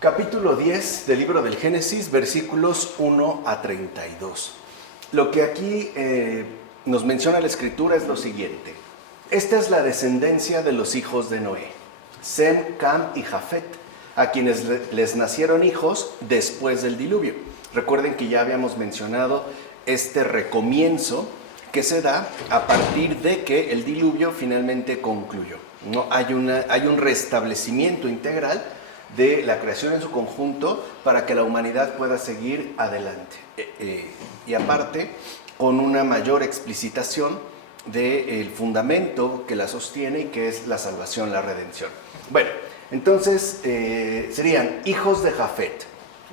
Capítulo 10 del libro del Génesis, versículos 1 a 32. Lo que aquí nos menciona la Escritura es lo siguiente. Esta es la descendencia de los hijos de Noé, Sem, Cam y Jafet, a quienes les nacieron hijos después del diluvio. Recuerden que ya habíamos mencionado este recomienzo que se da a partir de que el diluvio finalmente concluyó. ¿No? Hay un restablecimiento integral de la creación en su conjunto para que la humanidad pueda seguir adelante. Y aparte, con una mayor explicitación del fundamento que la sostiene y que es la salvación, la redención. Bueno, entonces serían hijos de Jafet: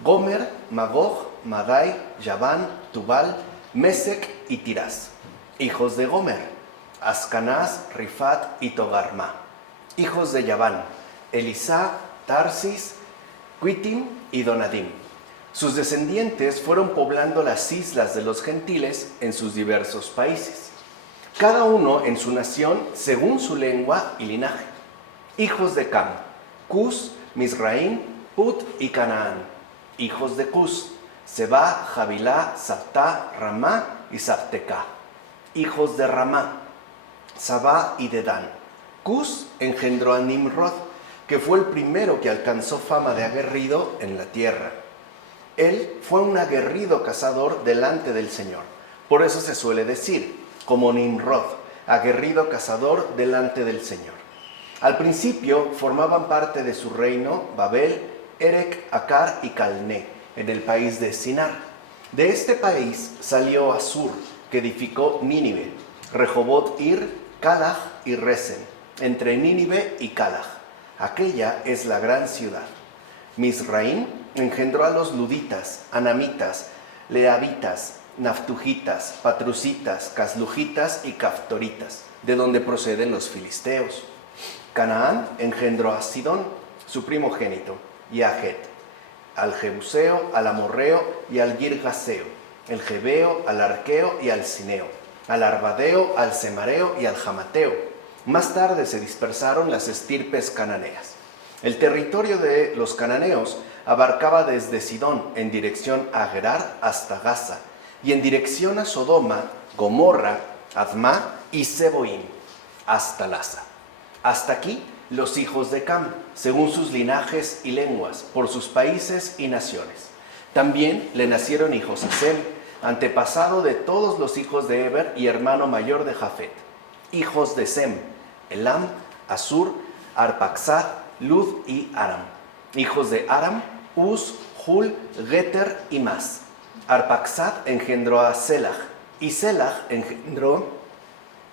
Gomer, Magog, Madai, Yaván, Tubal, Mesec y Tirás. Hijos de Gomer: Ascanaz, Rifat y Togarma. Hijos de Yaván: Elisá, Tarsis, Quitim y Donadim. Sus descendientes fueron poblando las islas de los gentiles en sus diversos países, cada uno en su nación según su lengua y linaje. Hijos de Cam: Cus, Mizraim, Put y Canaán. Hijos de Cus: Seba, Javilá, Sabtá, Ramá y Sabteca. Hijos de Ramá: Sabá y Dedán. Cus engendró a Nimrod, que fue el primero que alcanzó fama de aguerrido en la tierra. Él fue un aguerrido cazador delante del Señor. Por eso se suele decir, como Nimrod, aguerrido cazador delante del Señor. Al principio formaban parte de su reino Babel, Erec, Acar y Calné, en el país de Sinar. De este país salió Asur, que edificó Nínive, Rehobot Ir, Calaj y Resen, entre Nínive y Calaj. Aquella es la gran ciudad. Mizraim engendró a los luditas, anamitas, leavitas, naftujitas, patrucitas, caslujitas y caftoritas, de donde proceden los filisteos. Canaán engendró a Sidón, su primogénito, y a Het, al Jebuseo, al Amorreo y al Girgaseo, el Jebeo, al Arqueo y al Cineo, al Arbadeo, al Semareo y al Jamateo. Más tarde se dispersaron las estirpes cananeas. El territorio de los cananeos abarcaba desde Sidón en dirección a Gerar hasta Gaza, y en dirección a Sodoma, Gomorra, Admá y Seboim, hasta Laza. Hasta aquí los hijos de Cam, según sus linajes y lenguas, por sus países y naciones. También le nacieron hijos a Sem, antepasado de todos los hijos de Eber y hermano mayor de Jafet. Hijos de Sem: Elam, Asur, Arpaxad, Lud y Aram. Hijos de Aram: Uz, Hul, Geter y Mas. Arpaxad engendró a Selah, y Selah engendró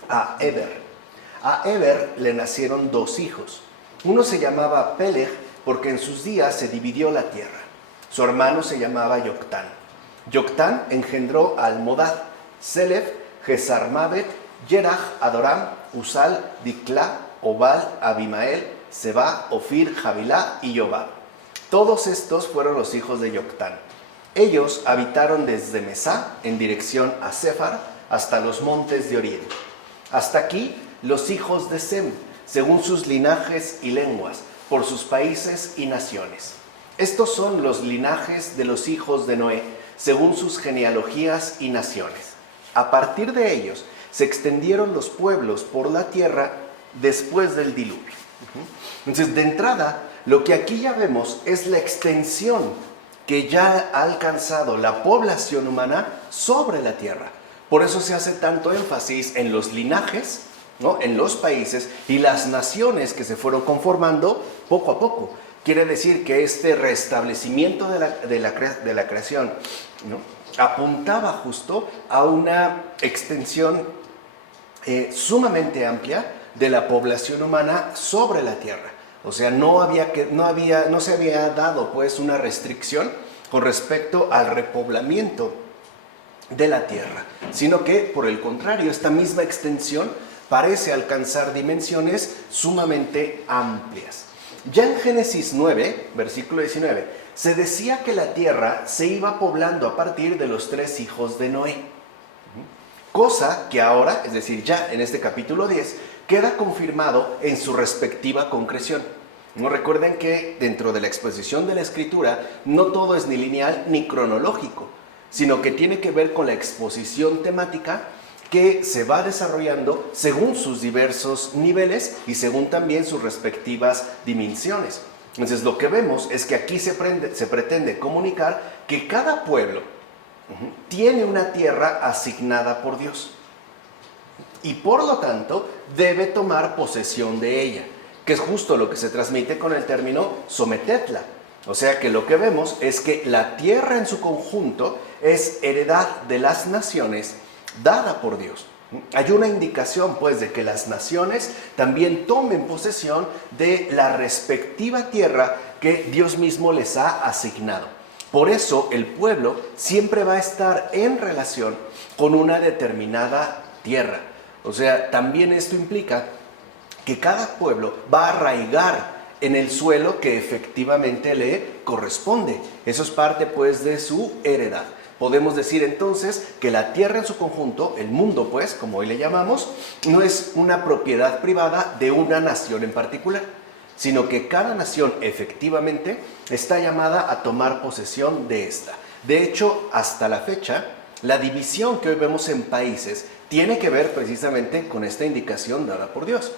a Eber. A Eber le nacieron dos hijos. Uno se llamaba Peleg, porque en sus días se dividió la tierra. Su hermano se llamaba Yoctán. Yoctán engendró a Almodad, Selef, Gesarmabet, Yeraj, Adoram, Usal, Diclá, Obal, Abimael, Seba, Ofir, Javilá y Yobab. Todos estos fueron los hijos de Yoctán. Ellos habitaron desde Mesá en dirección a Sefar hasta los montes de Oriente. Hasta aquí los hijos de Sem, según sus linajes y lenguas, por sus países y naciones. Estos son los linajes de los hijos de Noé, según sus genealogías y naciones. A partir de ellos se extendieron los pueblos por la tierra después del diluvio. Entonces, de entrada, lo que aquí ya vemos es la extensión que ya ha alcanzado la población humana sobre la tierra. Por eso se hace tanto énfasis en los linajes, ¿no?, en los países y las naciones que se fueron conformando poco a poco. Quiere decir que este restablecimiento de la creación, ¿no?, apuntaba justo a una extensión sumamente amplia de la población humana sobre la tierra. O sea, no se había dado pues una restricción con respecto al repoblamiento de la tierra, sino que por el contrario, esta misma extensión parece alcanzar dimensiones sumamente amplias. Ya en Génesis 9, versículo 19, se decía que la tierra se iba poblando a partir de los 3 hijos de Noé. Cosa que ahora, es decir, ya en este capítulo 10, queda confirmado en su respectiva concreción. No recuerden que dentro de la exposición de la Escritura no todo es ni lineal ni cronológico, sino que tiene que ver con la exposición temática que se va desarrollando según sus diversos niveles y según también sus respectivas dimensiones. Entonces lo que vemos es que aquí se pretende comunicar que cada pueblo tiene una tierra asignada por Dios y por lo tanto debe tomar posesión de ella, que es justo lo que se transmite con el término sometedla. O sea que lo que vemos es que la tierra en su conjunto es heredad de las naciones dada por Dios. Hay una indicación pues de que las naciones también tomen posesión de la respectiva tierra que Dios mismo les ha asignado. Por eso el pueblo siempre va a estar en relación con una determinada tierra. O sea, también esto implica que cada pueblo va a arraigar en el suelo que efectivamente le corresponde. Eso es parte pues de su heredad. Podemos decir entonces que la tierra en su conjunto, el mundo pues, como hoy le llamamos, no es una propiedad privada de una nación en particular, sino que cada nación efectivamente está llamada a tomar posesión de esta. De hecho, hasta la fecha, la división que hoy vemos en países tiene que ver precisamente con esta indicación dada por Dios.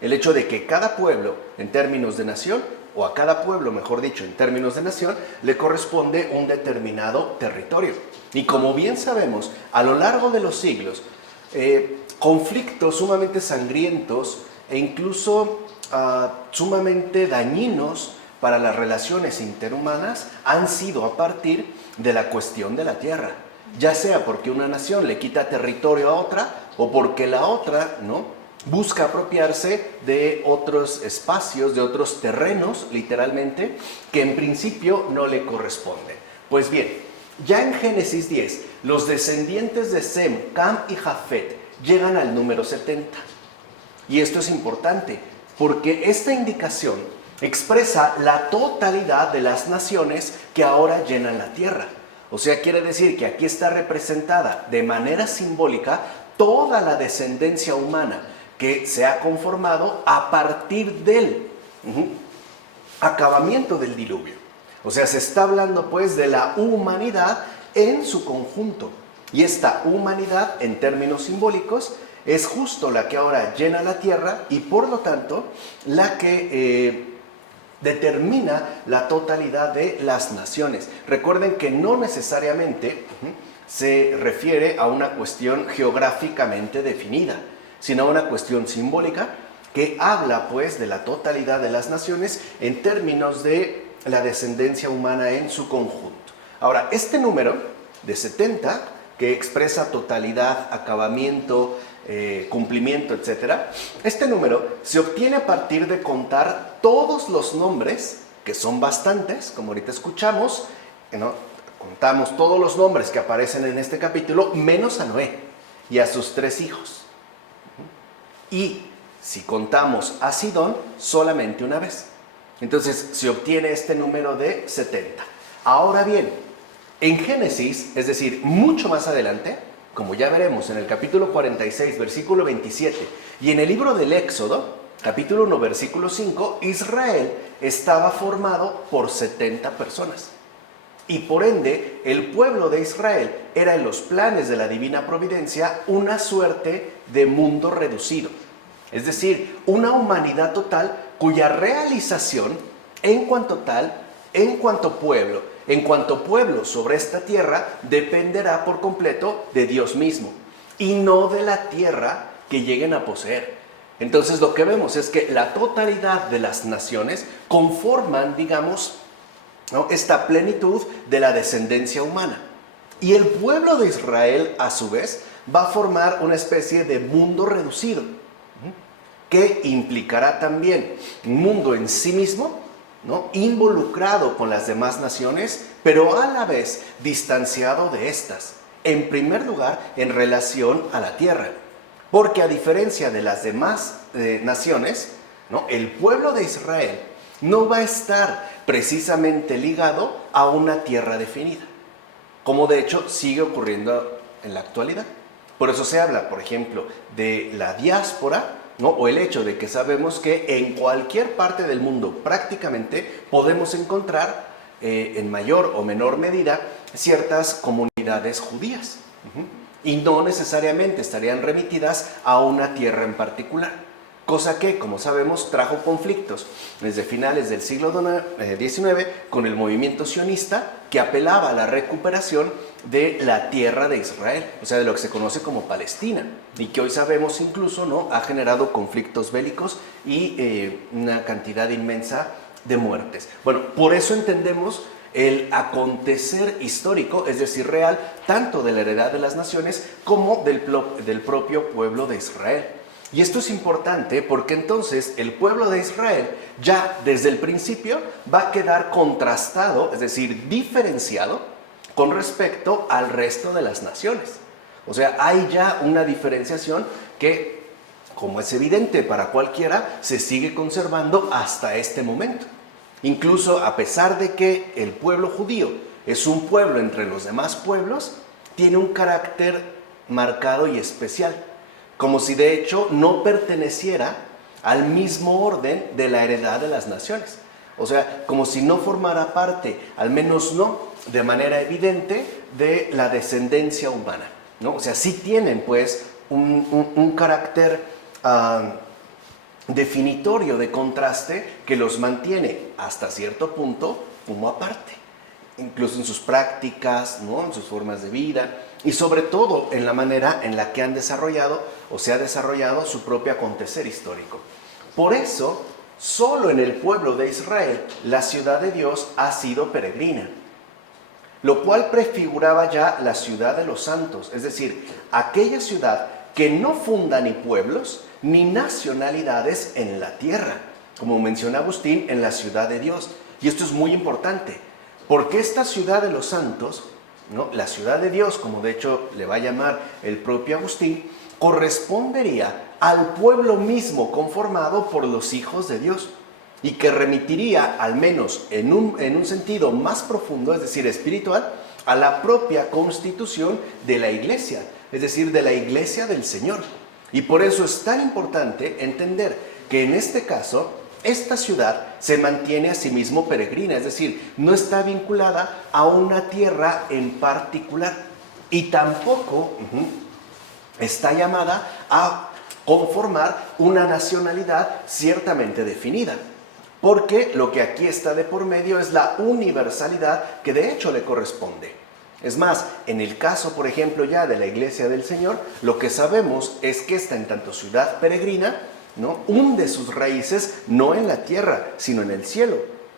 El hecho de que cada pueblo, en términos de nación, o a cada pueblo, mejor dicho, en términos de nación, le corresponde un determinado territorio. Y como bien sabemos, a lo largo de los siglos, conflictos sumamente sangrientos e incluso sumamente dañinos para las relaciones interhumanas han sido a partir de la cuestión de la tierra. Ya sea porque una nación le quita territorio a otra o porque la otra, ¿no?, busca apropiarse de otros espacios, de otros terrenos, literalmente, que en principio no le corresponden. Pues bien, ya en Génesis 10, los descendientes de Sem, Cam y Jafet llegan al número 70. Y esto es importante, porque esta indicación expresa la totalidad de las naciones que ahora llenan la tierra. O sea, quiere decir que aquí está representada de manera simbólica toda la descendencia humana que se ha conformado a partir del acabamiento del diluvio. O sea, se está hablando pues de la humanidad en su conjunto. Y esta humanidad, en términos simbólicos, es justo la que ahora llena la tierra y por lo tanto la que determina la totalidad de las naciones. Recuerden que no necesariamente se refiere a una cuestión geográficamente definida, sino a una cuestión simbólica que habla pues de la totalidad de las naciones en términos de la descendencia humana en su conjunto. Ahora, este número de 70, que expresa totalidad, acabamiento, cumplimiento, etc., este número se obtiene a partir de contar todos los nombres, que son bastantes, como ahorita escuchamos, ¿no? Contamos todos los nombres que aparecen en este capítulo, menos a Noé y a sus 3 hijos. Y si contamos a Sidón, solamente una vez. Entonces se obtiene este número de 70. Ahora bien, en Génesis, es decir, mucho más adelante, como ya veremos en el capítulo 46, versículo 27, y en el libro del Éxodo, capítulo 1, versículo 5, Israel estaba formado por 70 personas. Y por ende, el pueblo de Israel era en los planes de la divina providencia una suerte de mundo reducido. Es decir, una humanidad total cuya realización en cuanto tal, en cuanto pueblo sobre esta tierra, dependerá por completo de Dios mismo y no de la tierra que lleguen a poseer. Entonces lo que vemos es que la totalidad de las naciones conforman, digamos, ¿no?, esta plenitud de la descendencia humana. Y el pueblo de Israel, a su vez, va a formar una especie de mundo reducido, que implicará también un mundo en sí mismo, ¿no?, involucrado con las demás naciones, pero a la vez distanciado de estas. En primer lugar, en relación a la tierra. Porque a diferencia de las demás naciones, ¿no?, el pueblo de Israel no va a estar precisamente ligado a una tierra definida, como de hecho sigue ocurriendo en la actualidad. Por eso se habla, por ejemplo, de la diáspora, ¿no? O el hecho de que sabemos que en cualquier parte del mundo prácticamente podemos encontrar en mayor o menor medida ciertas comunidades judías. Y no necesariamente estarían remitidas a una tierra en particular. Cosa que, como sabemos, trajo conflictos desde finales del siglo XIX con el movimiento sionista, que apelaba a la recuperación de la tierra de Israel, o sea, de lo que se conoce como Palestina, y que hoy sabemos incluso, ¿no?, ha generado conflictos bélicos y una cantidad inmensa de muertes. Bueno, por eso entendemos el acontecer histórico, es decir, real, tanto de la heredad de las naciones como del propio pueblo de Israel. Y esto es importante porque entonces el pueblo de Israel ya desde el principio va a quedar contrastado, es decir, diferenciado con respecto al resto de las naciones. O sea, hay ya una diferenciación que, como es evidente para cualquiera, se sigue conservando hasta este momento. Incluso a pesar de que el pueblo judío es un pueblo entre los demás pueblos, tiene un carácter marcado y especial, como si de hecho no perteneciera al mismo orden de la heredad de las naciones. O sea, como si no formara parte, al menos no de manera evidente, de la descendencia humana, ¿no? O sea, sí tienen pues un carácter definitorio de contraste que los mantiene hasta cierto punto como aparte, incluso en sus prácticas, ¿no?, en sus formas de vida y sobre todo en la manera en la que han desarrollado o se ha desarrollado su propio acontecer histórico. Por eso, solo en el pueblo de Israel la ciudad de Dios ha sido peregrina, lo cual prefiguraba ya la ciudad de los santos, es decir, aquella ciudad que no funda ni pueblos ni nacionalidades en la tierra, como menciona Agustín, en la ciudad de Dios. Y esto es muy importante, porque esta ciudad de los santos, ¿no?, la ciudad de Dios, como de hecho le va a llamar el propio Agustín, correspondería al pueblo mismo conformado por los hijos de Dios y que remitiría, al menos en un sentido más profundo, es decir, espiritual, a la propia constitución de la iglesia, es decir, de la iglesia del Señor. Y por eso es tan importante entender que en este caso, esta ciudad se mantiene a sí mismo peregrina, es decir, no está vinculada a una tierra en particular y tampoco está llamada a conformar una nacionalidad ciertamente definida, porque lo que aquí está de por medio es la universalidad que de hecho le corresponde. Es más, en el caso, por ejemplo, ya de la Iglesia del Señor, lo que sabemos es que está en tanto ciudad peregrina, ¿no?, hunde sus raíces no en la tierra, sino en el cielo,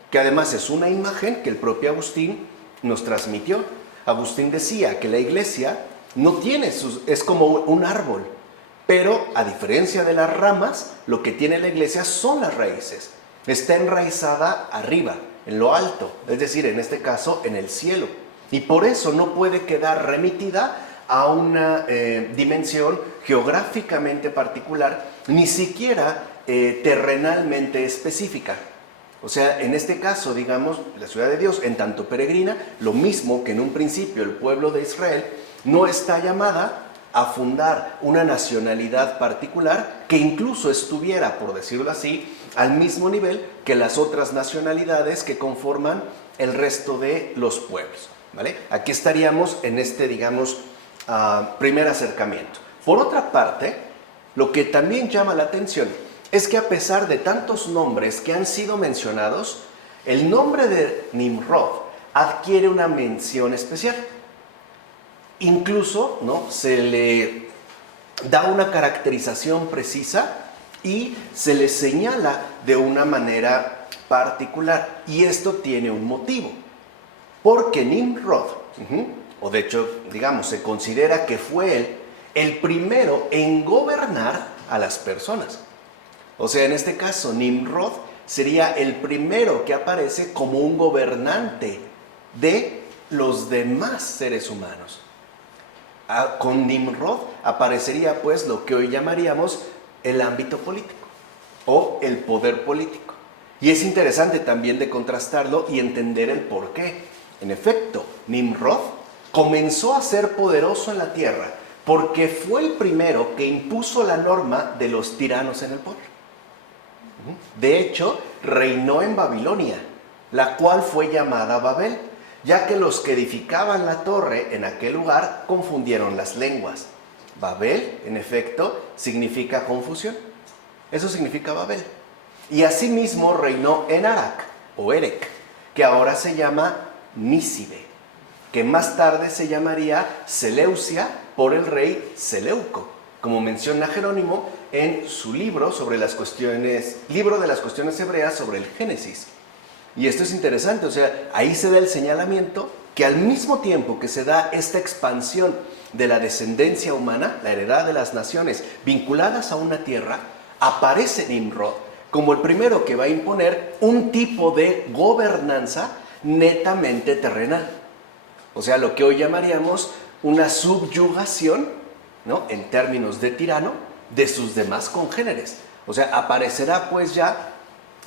que además es una imagen que el propio Agustín nos transmitió. Agustín decía que la iglesia no tiene es como un árbol, pero a diferencia de las ramas, lo que tiene la iglesia son las raíces. Está enraizada arriba, en lo alto, es decir, en este caso, en el cielo. Y por eso no puede quedar remitida a una dimensión geográficamente particular, ni siquiera terrenalmente específica. O sea, en este caso, digamos, la ciudad de Dios, en tanto peregrina, lo mismo que en un principio el pueblo de Israel, no está llamada a fundar una nacionalidad particular que incluso estuviera, por decirlo así, al mismo nivel que las otras nacionalidades que conforman el resto de los pueblos, ¿vale? Aquí estaríamos en este, digamos, primer acercamiento. Por otra parte, lo que también llama la atención es que a pesar de tantos nombres que han sido mencionados, el nombre de Nimrod adquiere una mención especial. Incluso, ¿no?, se le da una caracterización precisa y se le señala de una manera particular. Y esto tiene un motivo. Porque Nimrod, o de hecho, digamos, se considera que fue él el primero en gobernar a las personas. O sea, en este caso, Nimrod sería el primero que aparece como un gobernante de los demás seres humanos. Con Nimrod aparecería pues lo que hoy llamaríamos el ámbito político o el poder político. Y es interesante también de contrastarlo y entender el por qué. En efecto, Nimrod comenzó a ser poderoso en la tierra porque fue el primero que impuso la norma de los tiranos en el poder. De hecho, reinó en Babilonia, la cual fue llamada Babel, ya que los que edificaban la torre en aquel lugar confundieron las lenguas. Babel, en efecto, significa confusión. Eso significa Babel. Y asimismo reinó en Arak, o Erec, que ahora se llama Nísibe, que más tarde se llamaría Seleucia por el rey Seleuco, como menciona Jerónimo en su libro de las cuestiones hebreas sobre el Génesis. Y esto es interesante, o sea, ahí se da el señalamiento que al mismo tiempo que se da esta expansión de la descendencia humana, la heredad de las naciones vinculadas a una tierra, aparece Nimrod como el primero que va a imponer un tipo de gobernanza netamente terrenal. O sea, lo que hoy llamaríamos una subyugación, ¿no?, en términos de tirano, de sus demás congéneres. O sea, aparecerá pues ya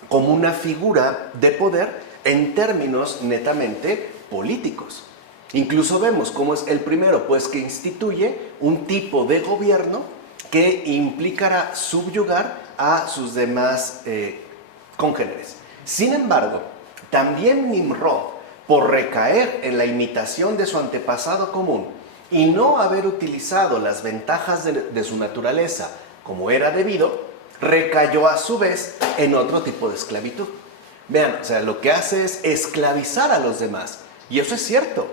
como una figura de poder en términos netamente políticos. Incluso vemos cómo es el primero pues que instituye un tipo de gobierno que implicará subyugar a sus demás congéneres. Sin embargo, también Nimrod, por recaer en la imitación de su antepasado común y no haber utilizado las ventajas de su naturaleza como era debido, recayó a su vez en otro tipo de esclavitud. Vean, o sea, lo que hace es esclavizar a los demás. Y eso es cierto.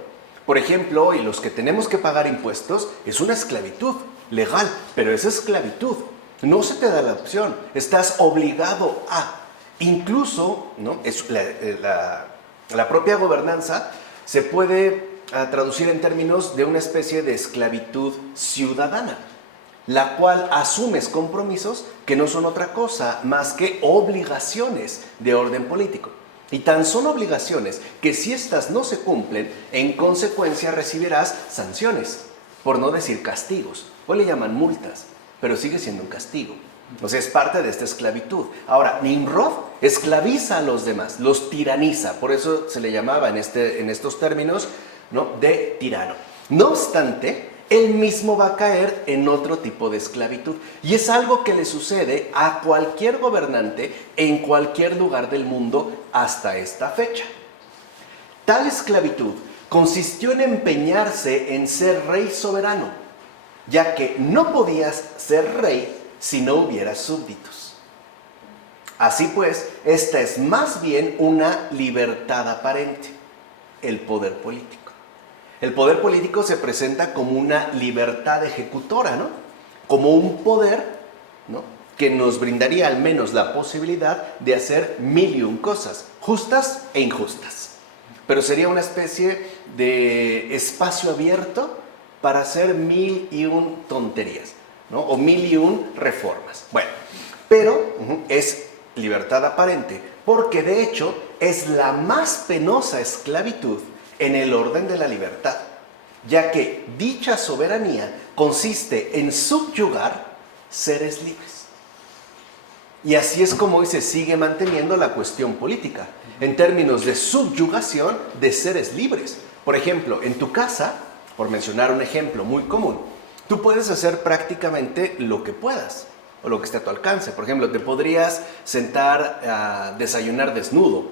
Por ejemplo, hoy los que tenemos que pagar impuestos es una esclavitud legal, pero es esclavitud. No se te da la opción. Estás obligado a. Incluso, ¿no?, la propia gobernanza se puede traducir en términos de una especie de esclavitud ciudadana, la cual asumes compromisos que no son otra cosa más que obligaciones de orden político. Y tan son obligaciones que si estas no se cumplen, en consecuencia recibirás sanciones, por no decir castigos. Hoy le llaman multas, pero sigue siendo un castigo. O sea, es parte de esta esclavitud. Ahora, Nimrod esclaviza a los demás, los tiraniza, por eso se le llamaba en estos términos, ¿no?, de tirano. No obstante, él mismo va a caer en otro tipo de esclavitud. Y es algo que le sucede a cualquier gobernante en cualquier lugar del mundo hasta esta fecha. Tal esclavitud consistió en empeñarse en ser rey soberano, ya que no podías ser rey si no hubieras súbditos. Así pues, esta es más bien una libertad aparente, el poder político. El poder político se presenta como una libertad ejecutora, ¿no?, como un poder, ¿no?, que nos brindaría al menos la posibilidad de hacer mil y un cosas, justas e injustas. Pero sería una especie de espacio abierto para hacer mil y un tonterías, ¿no?, o mil y un reformas. Bueno, pero es libertad aparente, porque de hecho es la más penosa esclavitud en el orden de la libertad, ya que dicha soberanía consiste en subyugar seres libres. Y así es como hoy se sigue manteniendo la cuestión política, en términos de subyugación de seres libres. Por ejemplo, en tu casa, por mencionar un ejemplo muy común, tú puedes hacer prácticamente lo que puedas, o lo que esté a tu alcance. Por ejemplo, te podrías sentar a desayunar desnudo,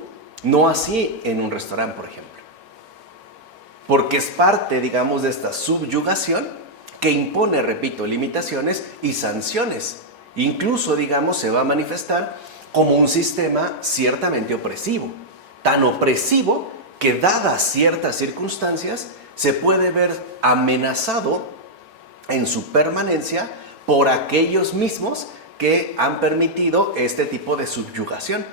no así en un restaurante, por ejemplo. Porque es parte, digamos, de esta subyugación que impone, repito, limitaciones y sanciones. Incluso, digamos, se va a manifestar como un sistema ciertamente opresivo. Tan opresivo que, dadas ciertas circunstancias, se puede ver amenazado en su permanencia por aquellos mismos que han permitido este tipo de subyugación.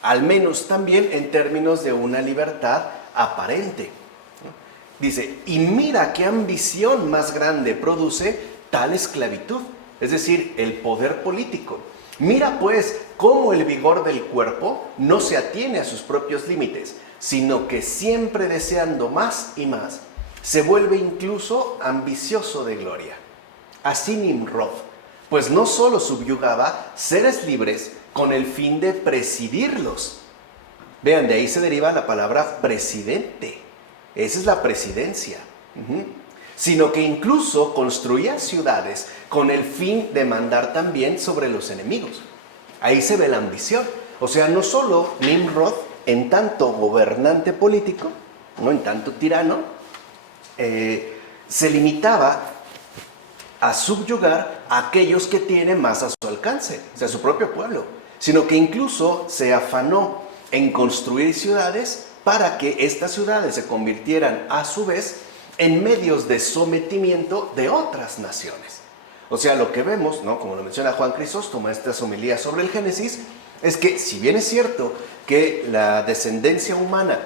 Al menos también en términos de una libertad aparente. Dice, y mira qué ambición más grande produce tal esclavitud, es decir, el poder político. Mira pues cómo el vigor del cuerpo no se atiene a sus propios límites, sino que siempre deseando más y más, se vuelve incluso ambicioso de gloria. Así Nimrod, pues no solo subyugaba seres libres con el fin de presidirlos. Vean, de ahí se deriva la palabra presidente. Esa es la presidencia. sino que incluso construía ciudades con el fin de mandar también sobre los enemigos. Ahí se ve la ambición. O sea, no solo Nimrod, en tanto gobernante político, no en tanto tirano, se limitaba a subyugar a aquellos que tienen más a su alcance, o sea, su propio pueblo, sino que incluso se afanó en construir ciudades para que estas ciudades se convirtieran a su vez en medios de sometimiento de otras naciones. O sea, lo que vemos, ¿no?, como lo menciona Juan Crisóstomo en estas homilías sobre el Génesis, es que si bien es cierto que la descendencia humana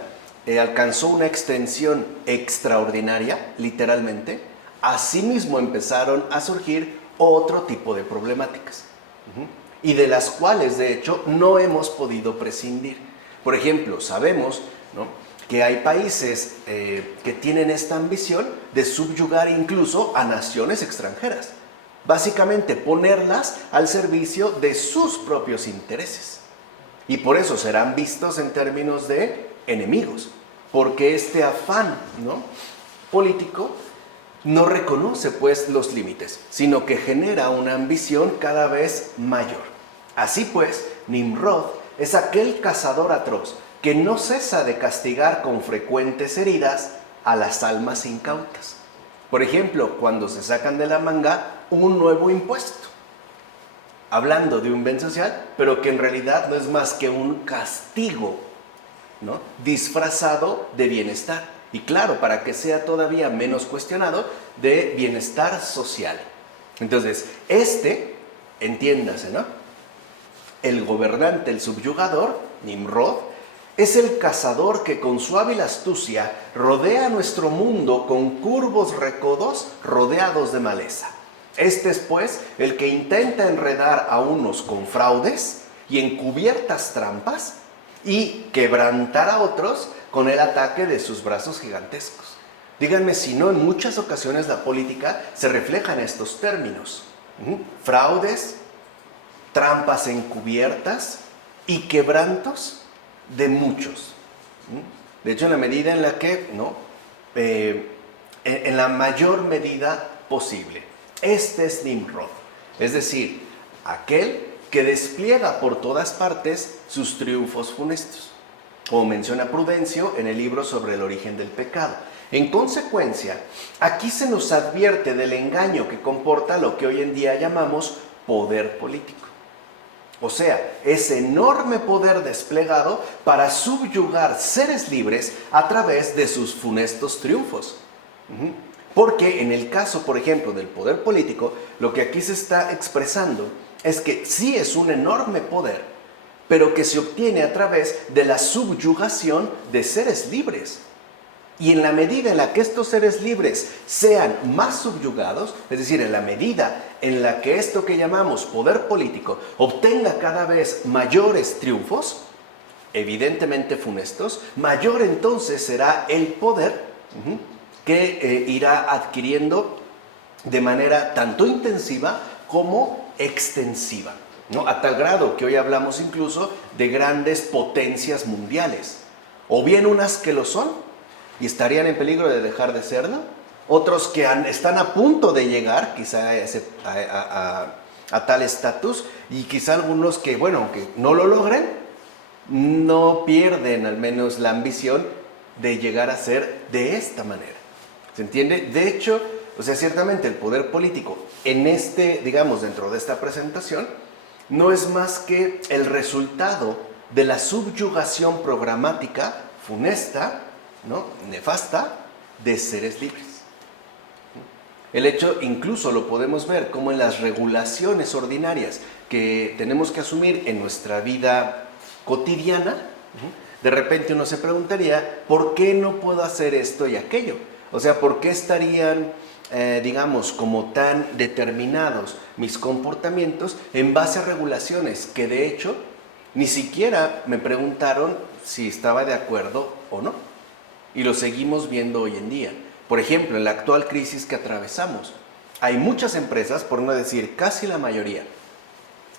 alcanzó una extensión extraordinaria, literalmente, asimismo empezaron a surgir otro tipo de problemáticas, y de las cuales, de hecho, no hemos podido prescindir. Por ejemplo, sabemos, ¿no?, que hay países que tienen esta ambición de subyugar incluso a naciones extranjeras. Básicamente, ponerlas al servicio de sus propios intereses. Y por eso serán vistos en términos de enemigos, porque este afán, ¿no?, político no reconoce pues los límites, sino que genera una ambición cada vez mayor. Así pues, Nimrod es aquel cazador atroz que no cesa de castigar con frecuentes heridas a las almas incautas. Por ejemplo, cuando se sacan de la manga un nuevo impuesto, hablando de un bien social, pero que en realidad no es más que un castigo, ¿no?, disfrazado de bienestar. Y claro, para que sea todavía menos cuestionado, de bienestar social. Entonces, entiéndase, ¿no?, el gobernante, el subyugador, Nimrod, es el cazador que con su hábil astucia rodea nuestro mundo con curvos recodos rodeados de maleza. Este es, pues, el que intenta enredar a unos con fraudes y encubiertas trampas y quebrantar a otros con el ataque de sus brazos gigantescos. Díganme si no, en muchas ocasiones la política se refleja en estos términos. Fraudes, trampas encubiertas y quebrantos de muchos. De hecho, en la medida en la que, ¿no?, en la mayor medida posible. Este es Nimrod, es decir, aquel que despliega por todas partes sus triunfos funestos, como menciona Prudencio en el libro sobre el origen del pecado. En consecuencia, aquí se nos advierte del engaño que comporta lo que hoy en día llamamos poder político. O sea, ese enorme poder desplegado para subyugar seres libres a través de sus funestos triunfos. Porque en el caso, por ejemplo, del poder político, lo que aquí se está expresando es que sí es un enorme poder, pero que se obtiene a través de la subyugación de seres libres. Y en la medida en la que estos seres libres sean más subyugados, es decir, en la medida en la que esto que llamamos poder político obtenga cada vez mayores triunfos, evidentemente funestos, mayor entonces será el poder que irá adquiriendo de manera tanto intensiva como extensiva, ¿no? A tal grado que hoy hablamos incluso de grandes potencias mundiales, o bien unas que lo son y estarían en peligro de dejar de serlo, otros que están a punto de llegar quizá a tal estatus, y quizá algunos que, bueno, aunque no lo logren, no pierden al menos la ambición de llegar a ser de esta manera. ¿Se entiende? De hecho, o sea, ciertamente el poder político en digamos, dentro de esta presentación, no es más que el resultado de la subyugación programática funesta, ¿no?, nefasta, de seres libres. El hecho incluso lo podemos ver como en las regulaciones ordinarias que tenemos que asumir en nuestra vida cotidiana. De repente uno se preguntaría, ¿por qué no puedo hacer esto y aquello? O sea, ¿por qué estarían, digamos, como tan determinados mis comportamientos en base a regulaciones que de hecho ni siquiera me preguntaron si estaba de acuerdo o no? Y lo seguimos viendo hoy en día. Por ejemplo, en la actual crisis que atravesamos, hay muchas empresas, por no decir casi la mayoría,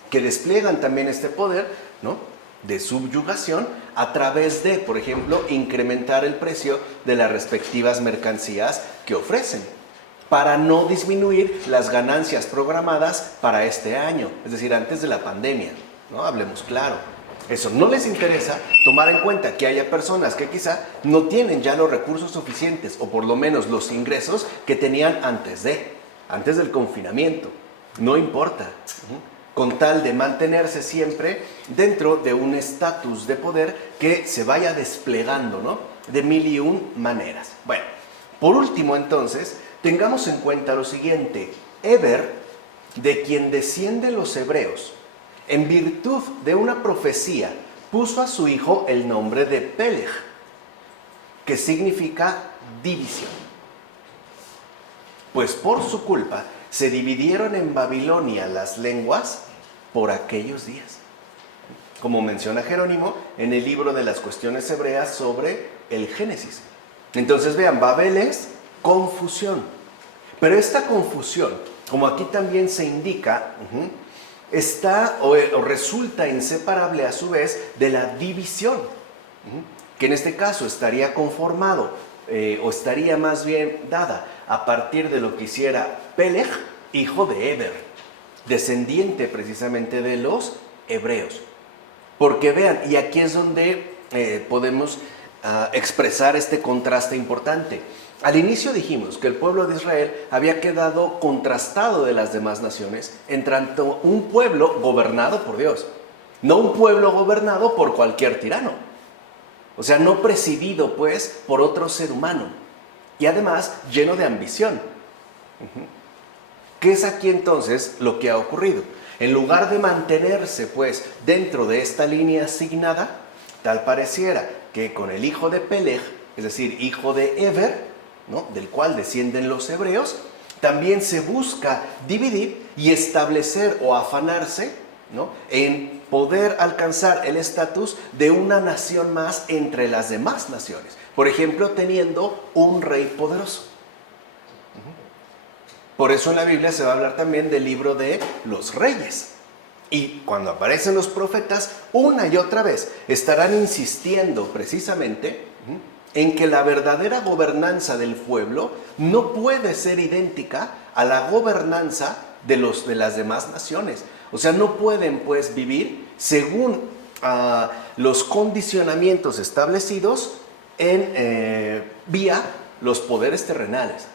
que despliegan también este poder, ¿no?, de subyugación a través de, por ejemplo, incrementar el precio de las respectivas mercancías que ofrecen. para no disminuir las ganancias programadas para este año, es decir, antes de la pandemia, ¿no? Hablemos claro. Eso no les interesa tomar en cuenta que haya personas que quizá no tienen ya los recursos suficientes o por lo menos los ingresos que tenían antes del confinamiento. No importa, con tal de mantenerse siempre dentro de un estatus de poder que se vaya desplegando, ¿no? De mil y un maneras. Bueno, por último entonces, tengamos en cuenta lo siguiente: Eber, de quien descienden los hebreos, en virtud de una profecía, puso a su hijo el nombre de Peleg, que significa división. Pues por su culpa se dividieron en Babilonia las lenguas por aquellos días. Como menciona Jerónimo en el libro de las cuestiones hebreas sobre el Génesis. Entonces vean, Babel es confusión. Pero esta confusión, como aquí también se indica, está o resulta inseparable a su vez de la división, que en este caso estaría conformado o estaría más bien dada a partir de lo que hiciera Peleg, hijo de Eber, descendiente precisamente de los hebreos. Porque vean, y aquí es donde podemos expresar este contraste importante. Al inicio dijimos que el pueblo de Israel había quedado contrastado de las demás naciones en tanto un pueblo gobernado por Dios, no un pueblo gobernado por cualquier tirano. O sea, no presidido pues por otro ser humano y además lleno de ambición. ¿Qué es aquí entonces lo que ha ocurrido? En lugar de mantenerse pues dentro de esta línea asignada, tal pareciera que con el hijo de Peleg, es decir, hijo de Eber, ¿no?, del cual descienden los hebreos, también se busca dividir y establecer o afanarse, ¿no?, en poder alcanzar el estatus de una nación más entre las demás naciones. Por ejemplo, teniendo un rey poderoso. Por eso en la Biblia se va a hablar también del libro de los reyes. Y cuando aparecen los profetas, una y otra vez estarán insistiendo precisamente en que la verdadera gobernanza del pueblo no puede ser idéntica a la gobernanza de las demás naciones. O sea, no pueden pues vivir según los condicionamientos establecidos vía los poderes terrenales,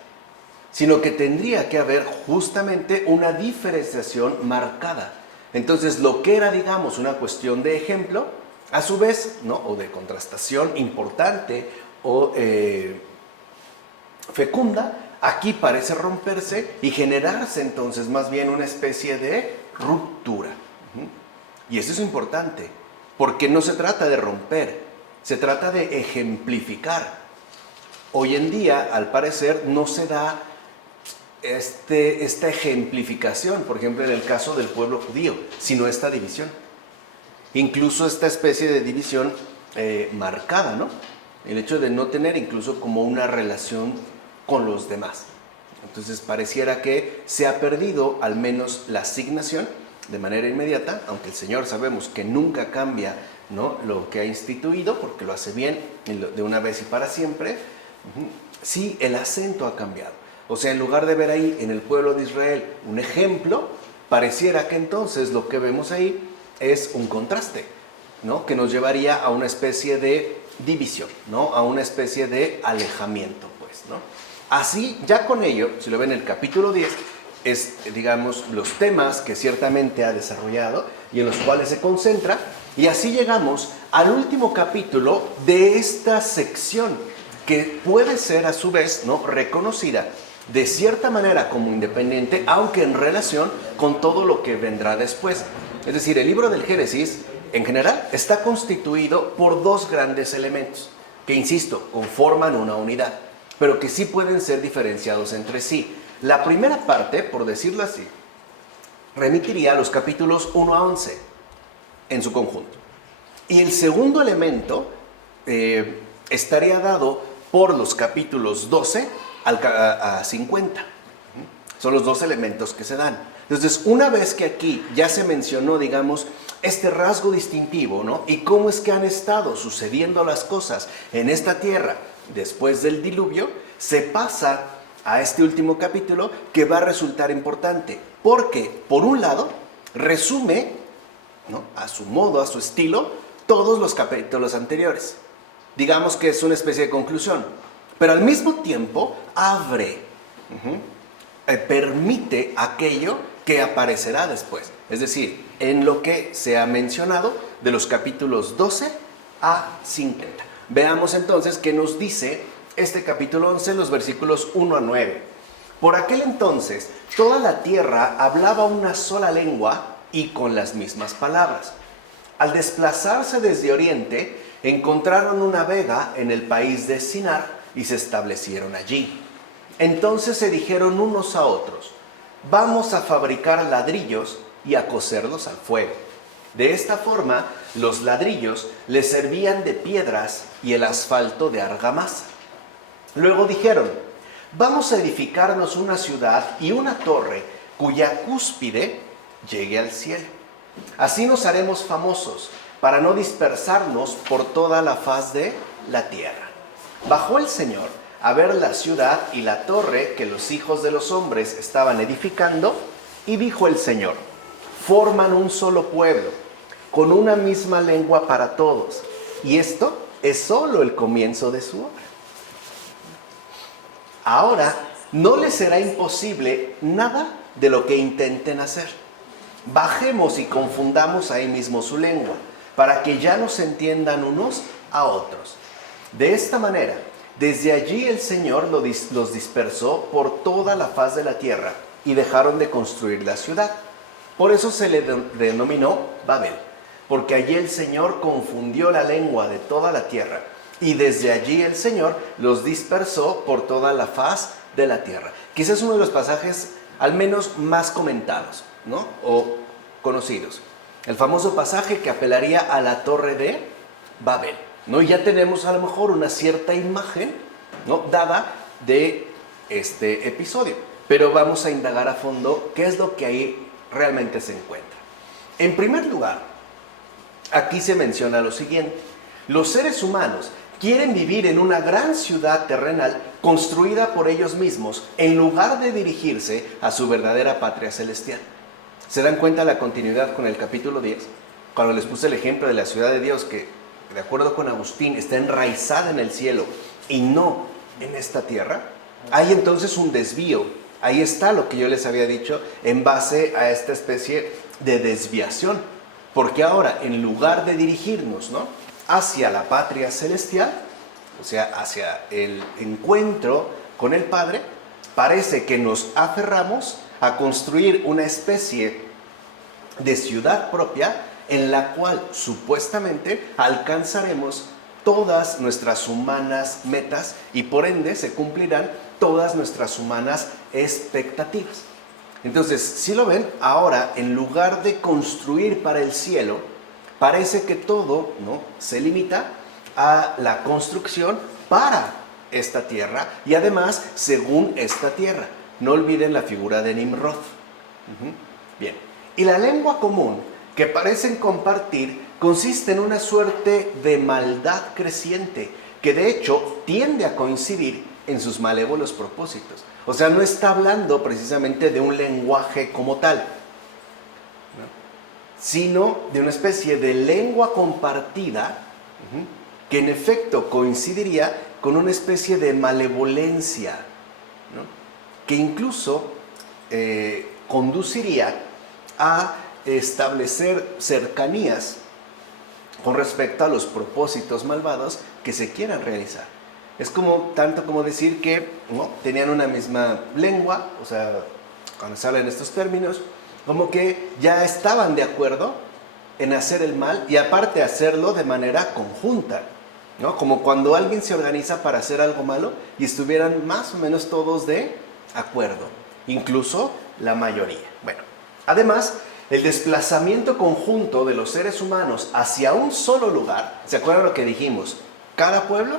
sino que tendría que haber justamente una diferenciación marcada. Entonces, lo que era, digamos, una cuestión de ejemplo, a su vez, ¿no?, o de contrastación importante o fecunda, aquí parece romperse y generarse entonces más bien una especie de ruptura. Y eso es importante, porque no se trata de romper, se trata de ejemplificar. Hoy en día, al parecer, no se da esta ejemplificación, por ejemplo, en el caso del pueblo judío, sino esta división. Incluso esta especie de división marcada, ¿no? El hecho de no tener incluso como una relación con los demás. Entonces pareciera que se ha perdido al menos la asignación de manera inmediata, aunque el Señor sabemos que nunca cambia, ¿no?, lo que ha instituido, porque lo hace bien de una vez y para siempre. Sí, el acento ha cambiado. O sea, en lugar de ver ahí en el pueblo de Israel un ejemplo, pareciera que entonces lo que vemos ahí es un contraste, ¿no?, que nos llevaría a una especie de división, ¿no?, a una especie de alejamiento, pues, ¿no? Así, ya con ello, si lo ven en el capítulo 10, es, digamos, los temas que ciertamente ha desarrollado y en los cuales se concentra, y así llegamos al último capítulo de esta sección, que puede ser a su vez, ¿no?, reconocida de cierta manera como independiente, aunque en relación con todo lo que vendrá después. Es decir, el libro del Génesis, en general, está constituido por dos grandes elementos, que, insisto, conforman una unidad, pero que sí pueden ser diferenciados entre sí. La primera parte, por decirlo así, remitiría a los capítulos 1 a 11 en su conjunto. Y el segundo elemento estaría dado por los capítulos 12 a 50. Son los dos elementos que se dan. Entonces, una vez que aquí ya se mencionó, digamos, este rasgo distintivo, ¿no?, y cómo es que han estado sucediendo las cosas en esta tierra después del diluvio, se pasa a este último capítulo que va a resultar importante, porque por un lado resume, ¿no?, a su modo, a su estilo, todos los capítulos anteriores. Digamos que es una especie de conclusión, pero al mismo tiempo abre, permite aquello que aparecerá después. Es decir, en lo que se ha mencionado de los capítulos 12 a 50. Veamos entonces qué nos dice este capítulo 11, los versículos 1 a 9. Por aquel entonces, toda la tierra hablaba una sola lengua y con las mismas palabras. Al desplazarse desde oriente, encontraron una vega en el país de Sinar y se establecieron allí. Entonces se dijeron unos a otros: vamos a fabricar ladrillos y a cocerlos al fuego. De esta forma, los ladrillos les servían de piedras y el asfalto de argamasa. Luego dijeron: vamos a edificarnos una ciudad y una torre cuya cúspide llegue al cielo. Así nos haremos famosos, para no dispersarnos por toda la faz de la tierra. Bajó el Señor a ver la ciudad y la torre que los hijos de los hombres estaban edificando, y dijo el Señor: forman un solo pueblo, con una misma lengua para todos, y esto es solo el comienzo de su obra. Ahora no les será imposible nada de lo que intenten hacer. Bajemos y confundamos ahí mismo su lengua, para que ya no se entiendan unos a otros. De esta manera, desde allí el Señor los dispersó por toda la faz de la tierra y dejaron de construir la ciudad. Por eso se le denominó Babel, porque allí el Señor confundió la lengua de toda la tierra, y desde allí el Señor los dispersó por toda la faz de la tierra. Quizás es uno de los pasajes al menos más comentados, ¿no?, o conocidos. El famoso pasaje que apelaría a la torre de Babel, ¿no? Y ya tenemos a lo mejor una cierta imagen, ¿no?, dada de este episodio. Pero vamos a indagar a fondo qué es lo que ahí realmente se encuentra. En primer lugar, aquí se menciona lo siguiente: los seres humanos quieren vivir en una gran ciudad terrenal construida por ellos mismos, en lugar de dirigirse a su verdadera patria celestial. ¿Se dan cuenta la continuidad con el capítulo 10? Cuando les puse el ejemplo de la ciudad de Dios, que de acuerdo con Agustín está enraizada en el cielo y no en esta tierra, hay entonces un desvío. Ahí está lo que yo les había dicho en base a esta especie de desviación. Porque ahora, en lugar de dirigirnos, ¿no?, hacia la patria celestial, o sea, hacia el encuentro con el Padre, parece que nos aferramos a construir una especie de ciudad propia en la cual supuestamente alcanzaremos todas nuestras humanas metas y por ende se cumplirán todas nuestras humanas expectativas. Entonces, si lo ven, ahora en lugar de construir para el cielo, parece que todo, ¿no?, se limita a la construcción para esta tierra y además según esta tierra. No olviden la figura de Nimrod. Bien, y la lengua común que parecen compartir consiste en una suerte de maldad creciente que de hecho tiende a coincidir en sus malévolos propósitos. O sea, no está hablando precisamente de un lenguaje como tal, ¿no?, sino de una especie de lengua compartida que en efecto coincidiría con una especie de malevolencia, ¿no?, que incluso conduciría a establecer cercanías con respecto a los propósitos malvados que se quieran realizar. Es como tanto como decir que, ¿no?, tenían una misma lengua, o sea, cuando se habla en estos términos, como que ya estaban de acuerdo en hacer el mal y aparte hacerlo de manera conjunta, ¿no? Como cuando alguien se organiza para hacer algo malo y estuvieran más o menos todos de acuerdo, incluso la mayoría. Bueno, además, el desplazamiento conjunto de los seres humanos hacia un solo lugar, ¿se acuerdan lo que dijimos? Cada pueblo,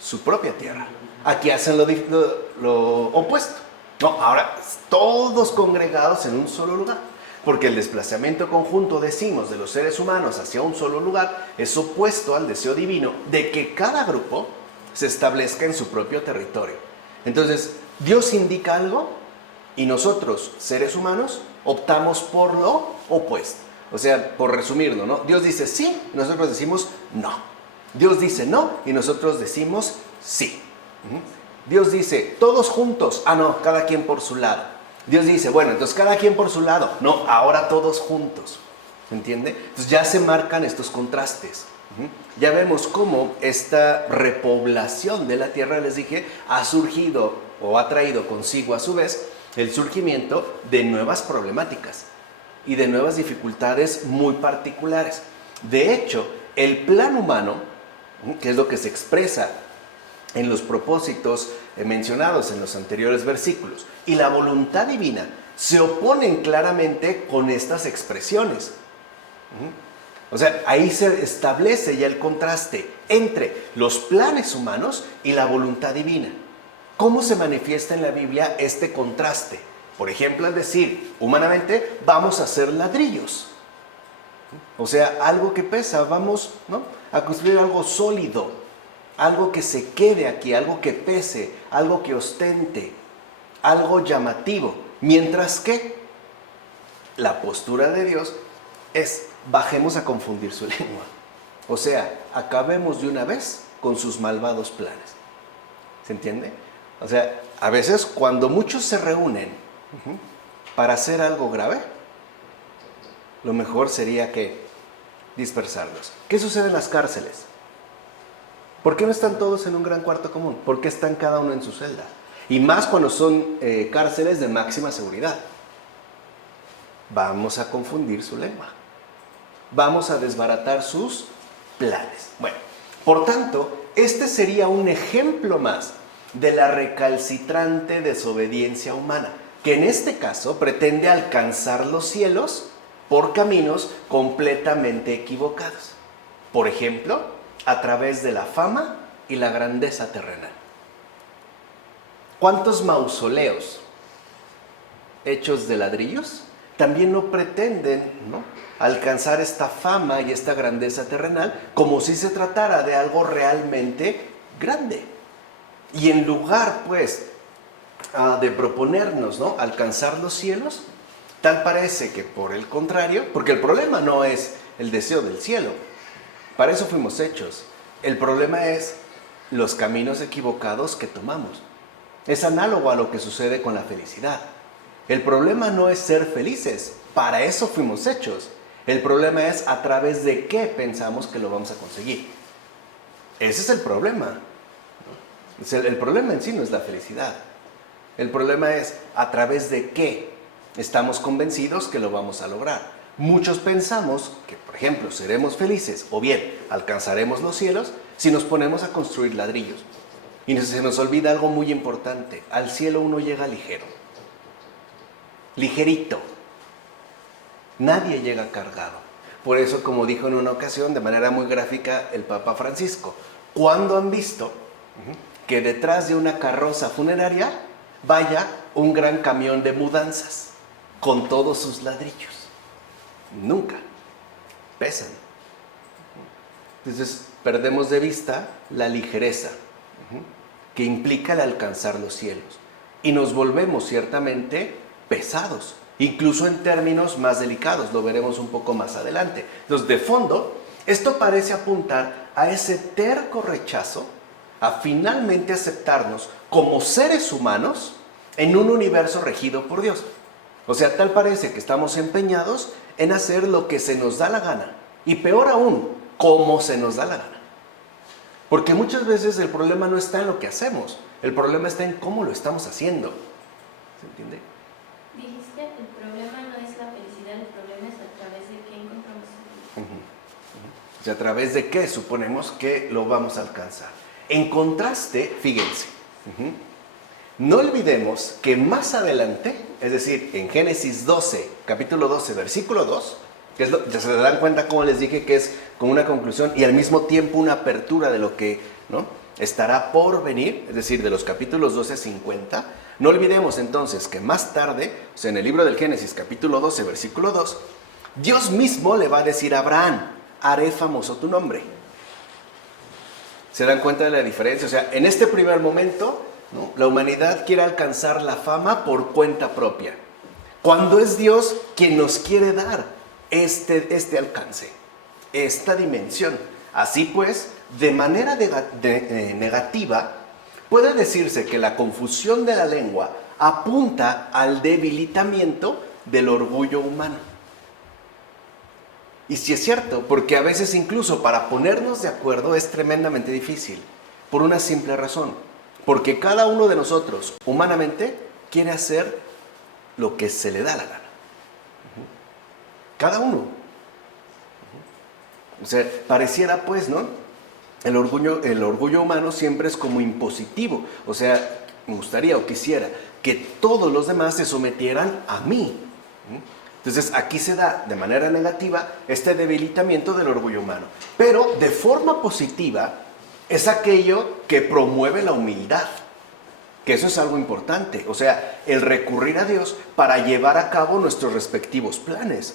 su propia tierra. Aquí hacen lo opuesto. No, ahora todos congregados en un solo lugar. Porque el desplazamiento conjunto, decimos, de los seres humanos hacia un solo lugar es opuesto al deseo divino de que cada grupo se establezca en su propio territorio. Entonces, Dios indica algo y nosotros, seres humanos, optamos por lo opuesto. O sea, por resumirlo, ¿no? Dios dice sí y nosotros decimos no. Dios dice no y nosotros decimos sí. Dios dice todos juntos, no, cada quien por su lado. Dios dice, bueno, entonces cada quien por su lado, no, ahora todos juntos. ¿Se entiende? Entonces ya se marcan estos contrastes. Ya vemos cómo esta repoblación de la tierra, les dije, ha surgido o ha traído consigo a su vez el surgimiento de nuevas problemáticas y de nuevas dificultades muy particulares. De hecho, el plan humano, que es lo que se expresa en los propósitos mencionados en los anteriores versículos, y la voluntad divina se oponen claramente con estas expresiones. O sea, ahí se establece ya el contraste entre los planes humanos y la voluntad divina. ¿Cómo se manifiesta en la Biblia este contraste? Por ejemplo, al decir, humanamente, vamos a hacer ladrillos. O sea, algo que pesa, vamos, ¿no?, a construir algo sólido, algo que se quede aquí, algo que pese, algo que ostente, algo llamativo. Mientras que la postura de Dios es, bajemos a confundir su lengua. O sea, acabemos de una vez con sus malvados planes. ¿Se entiende? O sea, a veces cuando muchos se reúnen para hacer algo grave, lo mejor sería que dispersarlos. ¿Qué sucede en las cárceles? ¿Por qué no están todos en un gran cuarto común? ¿Por qué están cada uno en su celda? Y más cuando son cárceles de máxima seguridad. Vamos a confundir su lengua. Vamos a desbaratar sus planes. Bueno, por tanto, este sería un ejemplo más de la recalcitrante desobediencia humana, que en este caso pretende alcanzar los cielos por caminos completamente equivocados. Por ejemplo, a través de la fama y la grandeza terrenal. ¿Cuántos mausoleos hechos de ladrillos también no pretenden, ¿no?, alcanzar esta fama y esta grandeza terrenal como si se tratara de algo realmente grande? Y en lugar, pues, de proponernos, ¿no?, alcanzar los cielos, tal parece que por el contrario, porque el problema no es el deseo del cielo, para eso fuimos hechos. El problema es los caminos equivocados que tomamos. Es análogo a lo que sucede con la felicidad. El problema no es ser felices, para eso fuimos hechos. El problema es a través de qué pensamos que lo vamos a conseguir. Ese es el problema. El problema en sí no es la felicidad. El problema es a través de qué estamos convencidos que lo vamos a lograr. Muchos pensamos que, por ejemplo, seremos felices o bien alcanzaremos los cielos si nos ponemos a construir ladrillos. Y se nos olvida algo muy importante. Al cielo uno llega ligero. Ligerito. Nadie llega cargado. Por eso, como dijo en una ocasión de manera muy gráfica el Papa Francisco, ¿cuándo han visto que detrás de una carroza funeraria vaya un gran camión de mudanzas con todos sus ladrillos? Nunca. Pesan. Entonces perdemos de vista la ligereza que implica el alcanzar los cielos y nos volvemos ciertamente pesados, incluso en términos más delicados, lo veremos un poco más adelante. Entonces, de fondo, esto parece apuntar a ese terco rechazo a finalmente aceptarnos como seres humanos en un universo regido por Dios. O sea, tal parece que estamos empeñados en hacer lo que se nos da la gana, y peor aún, como se nos da la gana. Porque muchas veces el problema no está en lo que hacemos, el problema está en cómo lo estamos haciendo. ¿Se entiende? Dijiste, el problema no es la felicidad, el problema es a través de qué encontramos felicidad. O sea, a través de qué suponemos que lo vamos a alcanzar. En contraste, fíjense, no olvidemos que más adelante, es decir, en Génesis 12, capítulo 12, versículo 2, que es ya se dan cuenta, como les dije, que es como una conclusión y al mismo tiempo una apertura de lo que, ¿no?, estará por venir, es decir, de los capítulos 12 a 50. No olvidemos entonces que más tarde, o sea, en el libro del Génesis, capítulo 12, versículo 2, Dios mismo le va a decir a Abraham, haré famoso tu nombre. ¿Se dan cuenta de la diferencia? O sea, en este primer momento, ¿no? La humanidad quiere alcanzar la fama por cuenta propia, cuando es Dios quien nos quiere dar este alcance, esta dimensión. Así pues, de manera negativa, puede decirse que la confusión de la lengua apunta al debilitamiento del orgullo humano. Y sí es cierto, porque a veces incluso para ponernos de acuerdo es tremendamente difícil, por una simple razón, porque cada uno de nosotros, humanamente, quiere hacer lo que se le da la gana. Cada uno. O sea, pareciera pues, ¿no? El orgullo humano siempre es como impositivo. O sea, me gustaría o quisiera que todos los demás se sometieran a mí. Entonces, aquí se da de manera negativa este debilitamiento del orgullo humano. Pero de forma positiva es aquello que promueve la humildad. Que eso es algo importante. O sea, el recurrir a Dios para llevar a cabo nuestros respectivos planes.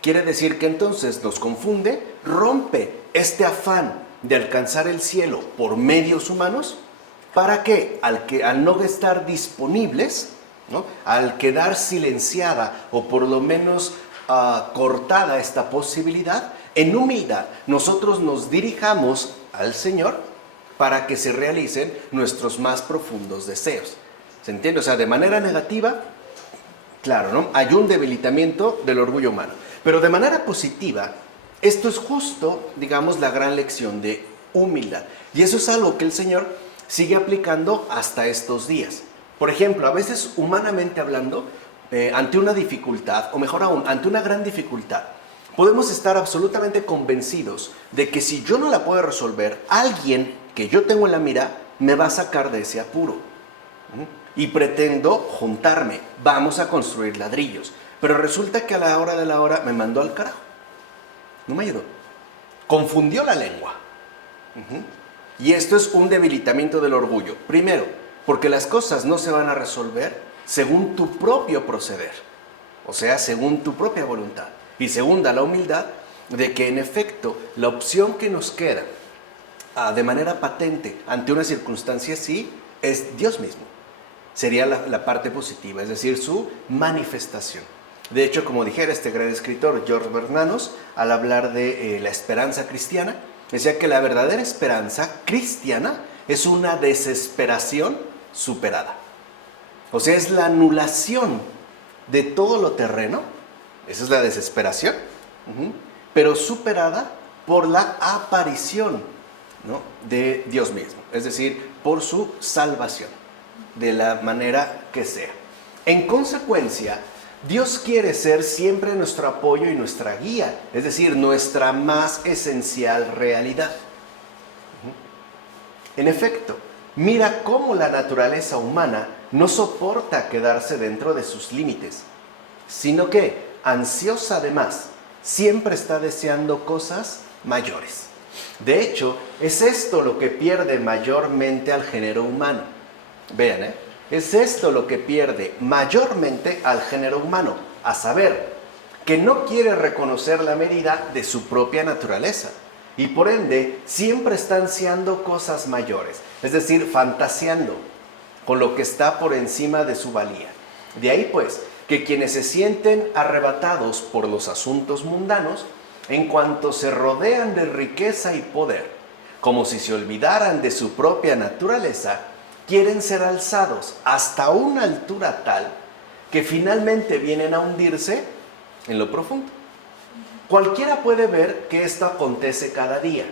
Quiere decir que entonces nos confunde, rompe este afán de alcanzar el cielo por medios humanos, para que al no estar disponibles, ¿no? Al quedar silenciada o por lo menos cortada esta posibilidad, en humildad nosotros nos dirijamos al Señor para que se realicen nuestros más profundos deseos. ¿Se entiende? O sea, de manera negativa, claro, ¿no? Hay un debilitamiento del orgullo humano. Pero de manera positiva, esto es justo, digamos, la gran lección de humildad. Y eso es algo que el Señor sigue aplicando hasta estos días. Por ejemplo, a veces humanamente hablando, ante una dificultad, o mejor aún, ante una gran dificultad, podemos estar absolutamente convencidos de que si yo no la puedo resolver, alguien que yo tengo en la mira me va a sacar de ese apuro. Y pretendo juntarme, vamos a construir ladrillos. Pero resulta que a la hora de la hora me mandó al carajo. No me ayudó. Confundió la lengua. Y esto es un debilitamiento del orgullo. Primero, porque las cosas no se van a resolver según tu propio proceder. O sea, según tu propia voluntad. Y segunda, la humildad de que en efecto la opción que nos queda de manera patente ante una circunstancia así es Dios mismo. Sería la parte positiva, es decir, su manifestación. De hecho, como dijera este gran escritor George Bernanos, al hablar de la esperanza cristiana, decía que la verdadera esperanza cristiana es una desesperación superada. O sea, es la anulación de todo lo terreno, esa es la desesperación, pero superada por la aparición, ¿no? de Dios mismo, es decir, por su salvación, de la manera que sea. En consecuencia, Dios quiere ser siempre nuestro apoyo y nuestra guía, es decir, nuestra más esencial realidad. En efecto, mira cómo la naturaleza humana no soporta quedarse dentro de sus límites, sino que, ansiosa de más, siempre está deseando cosas mayores. De hecho, es esto lo que pierde mayormente al género humano. Vean, es esto lo que pierde mayormente al género humano, a saber, que no quiere reconocer la medida de su propia naturaleza y por ende siempre está ansiando cosas mayores, es decir, fantaseando con lo que está por encima de su valía. De ahí pues que quienes se sienten arrebatados por los asuntos mundanos, en cuanto se rodean de riqueza y poder, como si se olvidaran de su propia naturaleza, quieren ser alzados hasta una altura tal que finalmente vienen a hundirse en lo profundo. Cualquiera puede ver que esto acontece cada día,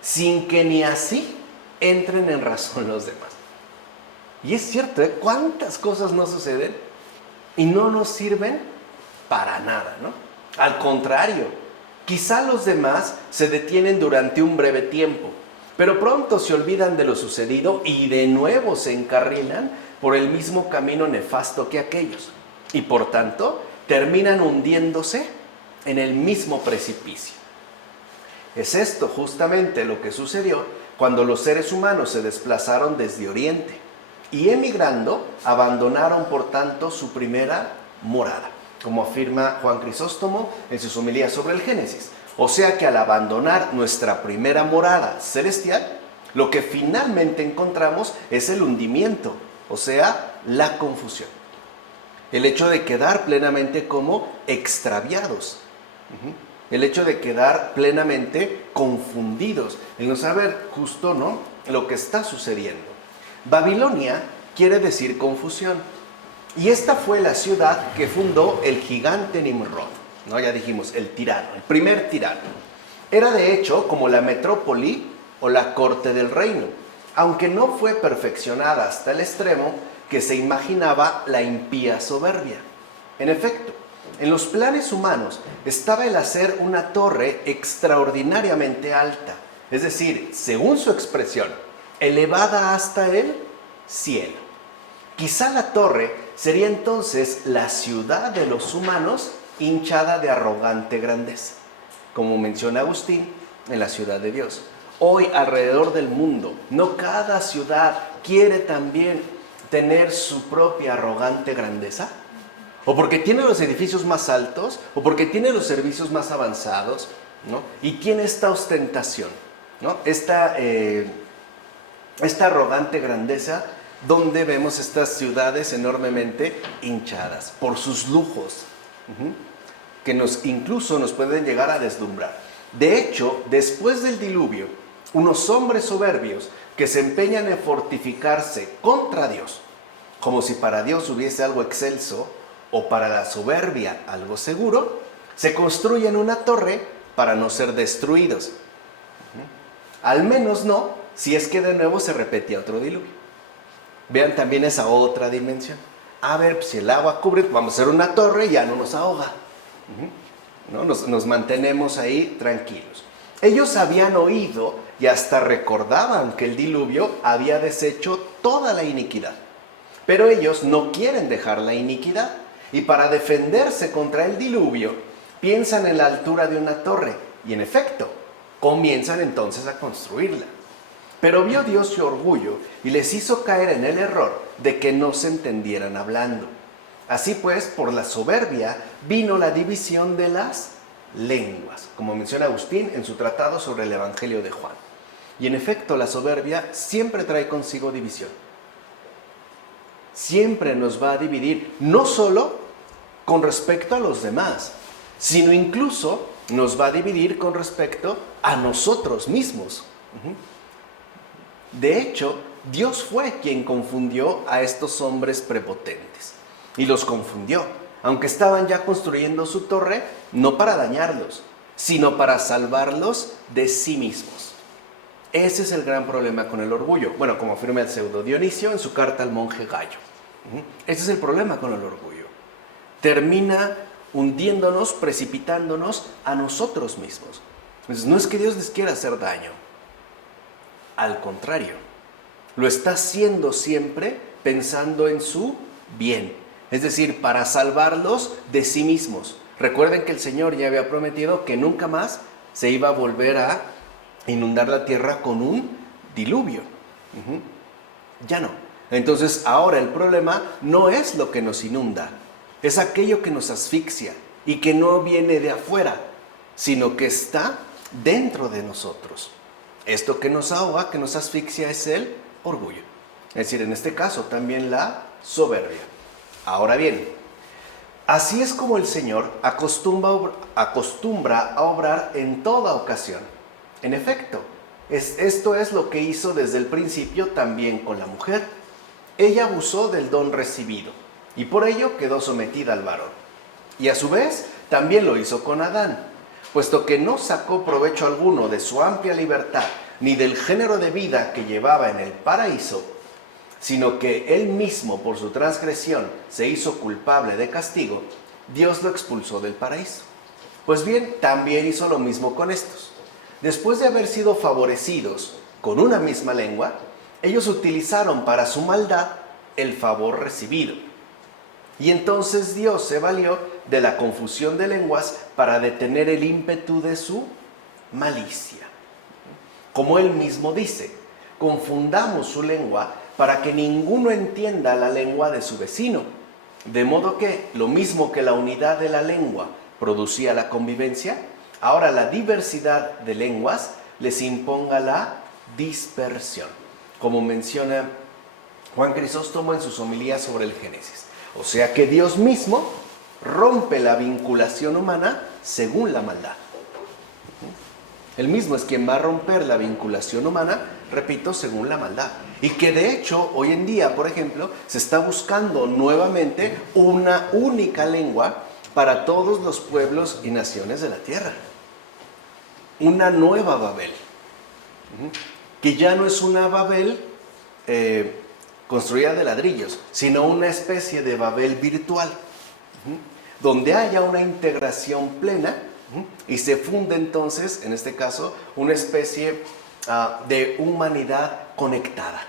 sin que ni así entren en razón los demás. Y es cierto, ¿cuántas cosas no suceden y no nos sirven para nada, ¿no? Al contrario, quizá los demás se detienen durante un breve tiempo, pero pronto se olvidan de lo sucedido y de nuevo se encarrilan por el mismo camino nefasto que aquellos. Y por tanto, terminan hundiéndose en el mismo precipicio. Es esto justamente lo que sucedió cuando los seres humanos se desplazaron desde Oriente y emigrando abandonaron por tanto su primera morada, como afirma Juan Crisóstomo en sus homilías sobre el Génesis. O sea que al abandonar nuestra primera morada celestial, Lo que finalmente encontramos es el hundimiento, o sea, la confusión. El hecho de quedar plenamente como extraviados. El hecho de quedar plenamente confundidos, el no saber justo, ¿no?, lo que está sucediendo. Babilonia quiere decir confusión. Y esta fue la ciudad que fundó el gigante Nimrod, ¿no? Ya dijimos, el tirano, el primer tirano. Era de hecho como la metrópoli o la corte del reino, aunque no fue perfeccionada hasta el extremo que se imaginaba la impía soberbia. En efecto, en los planes humanos estaba el hacer una torre extraordinariamente alta, es decir, según su expresión, elevada hasta el cielo. Quizá la torre sería entonces la ciudad de los humanos hinchada de arrogante grandeza, como menciona Agustín en la ciudad de Dios. Hoy alrededor del mundo, no cada ciudad quiere también tener su propia arrogante grandeza, o porque tiene los edificios más altos, o porque tiene los servicios más avanzados, ¿no? Y tiene esta ostentación, ¿no? Esta arrogante grandeza, donde vemos estas ciudades enormemente hinchadas por sus lujos, que incluso nos pueden llegar a deslumbrar. De hecho, después del diluvio, unos hombres soberbios que se empeñan en fortificarse contra Dios, como si para Dios hubiese algo excelso o para la soberbia algo seguro, se construyen una torre para no ser destruidos. Al menos no, si es que de nuevo se repetía otro diluvio. Vean también esa otra dimensión. A ver, pues si el agua cubre, vamos a hacer una torre y ya no nos ahoga. ¿No? Nos mantenemos ahí tranquilos. Ellos habían oído y hasta recordaban que el diluvio había deshecho toda la iniquidad. Pero ellos no quieren dejar la iniquidad. Y para defenderse contra el diluvio, piensan en la altura de una torre. Y en efecto, comienzan entonces a construirla. Pero vio Dios su orgullo y les hizo caer en el error de que no se entendieran hablando. Así pues, por la soberbia vino la división de las lenguas, como menciona Agustín en su tratado sobre el Evangelio de Juan. Y en efecto, la soberbia siempre trae consigo división. Siempre nos va a dividir, no solo con respecto a los demás, sino incluso nos va a dividir con respecto a nosotros mismos. De hecho, Dios fue quien confundió a estos hombres prepotentes. Y los confundió, aunque estaban ya construyendo su torre, no para dañarlos, sino para salvarlos de sí mismos. Ese es el gran problema con el orgullo. Bueno, como afirma el pseudo Dionisio en su carta al monje Gallo. Ese es el problema con el orgullo. Termina hundiéndonos, precipitándonos a nosotros mismos. Entonces, no es que Dios les quiera hacer daño. Al contrario, lo está haciendo siempre pensando en su bien. Es decir, para salvarlos de sí mismos. Recuerden que el Señor ya había prometido que nunca más se iba a volver a inundar la tierra con un diluvio. Ya no. Entonces, ahora el problema no es lo que nos inunda, es aquello que nos asfixia y que no viene de afuera, sino que está dentro de nosotros. Esto que nos ahoga, que nos asfixia, es el orgullo. Es decir, en este caso también la soberbia. Ahora bien, así es como el Señor acostumbra a obrar en toda ocasión. En efecto, esto es lo que hizo desde el principio también con la mujer. Ella abusó del don recibido y por ello quedó sometida al varón. Y a su vez también lo hizo con Adán, puesto que no sacó provecho alguno de su amplia libertad ni del género de vida que llevaba en el paraíso, sino que él mismo por su transgresión se hizo culpable de castigo, Dios lo expulsó del paraíso. Pues bien, también hizo lo mismo con estos. Después de haber sido favorecidos con una misma lengua, ellos utilizaron para su maldad el favor recibido. Y entonces Dios se valió de la confusión de lenguas para detener el ímpetu de su malicia. Como él mismo dice, confundamos su lengua para que ninguno entienda la lengua de su vecino. De modo que, lo mismo que la unidad de la lengua producía la convivencia, ahora la diversidad de lenguas les imponga la dispersión, como menciona Juan Crisóstomo en sus homilías sobre el Génesis. O sea que Dios mismo rompe la vinculación humana según la maldad. Él mismo es quien va a romper la vinculación humana, repito, según la maldad. Y que de hecho, hoy en día, por ejemplo, se está buscando nuevamente una única lengua para todos los pueblos y naciones de la tierra. Una nueva Babel. Que ya no es una Babel construida de ladrillos, sino una especie de Babel virtual, donde haya una integración plena y se funde entonces, en este caso, una especie de humanidad conectada,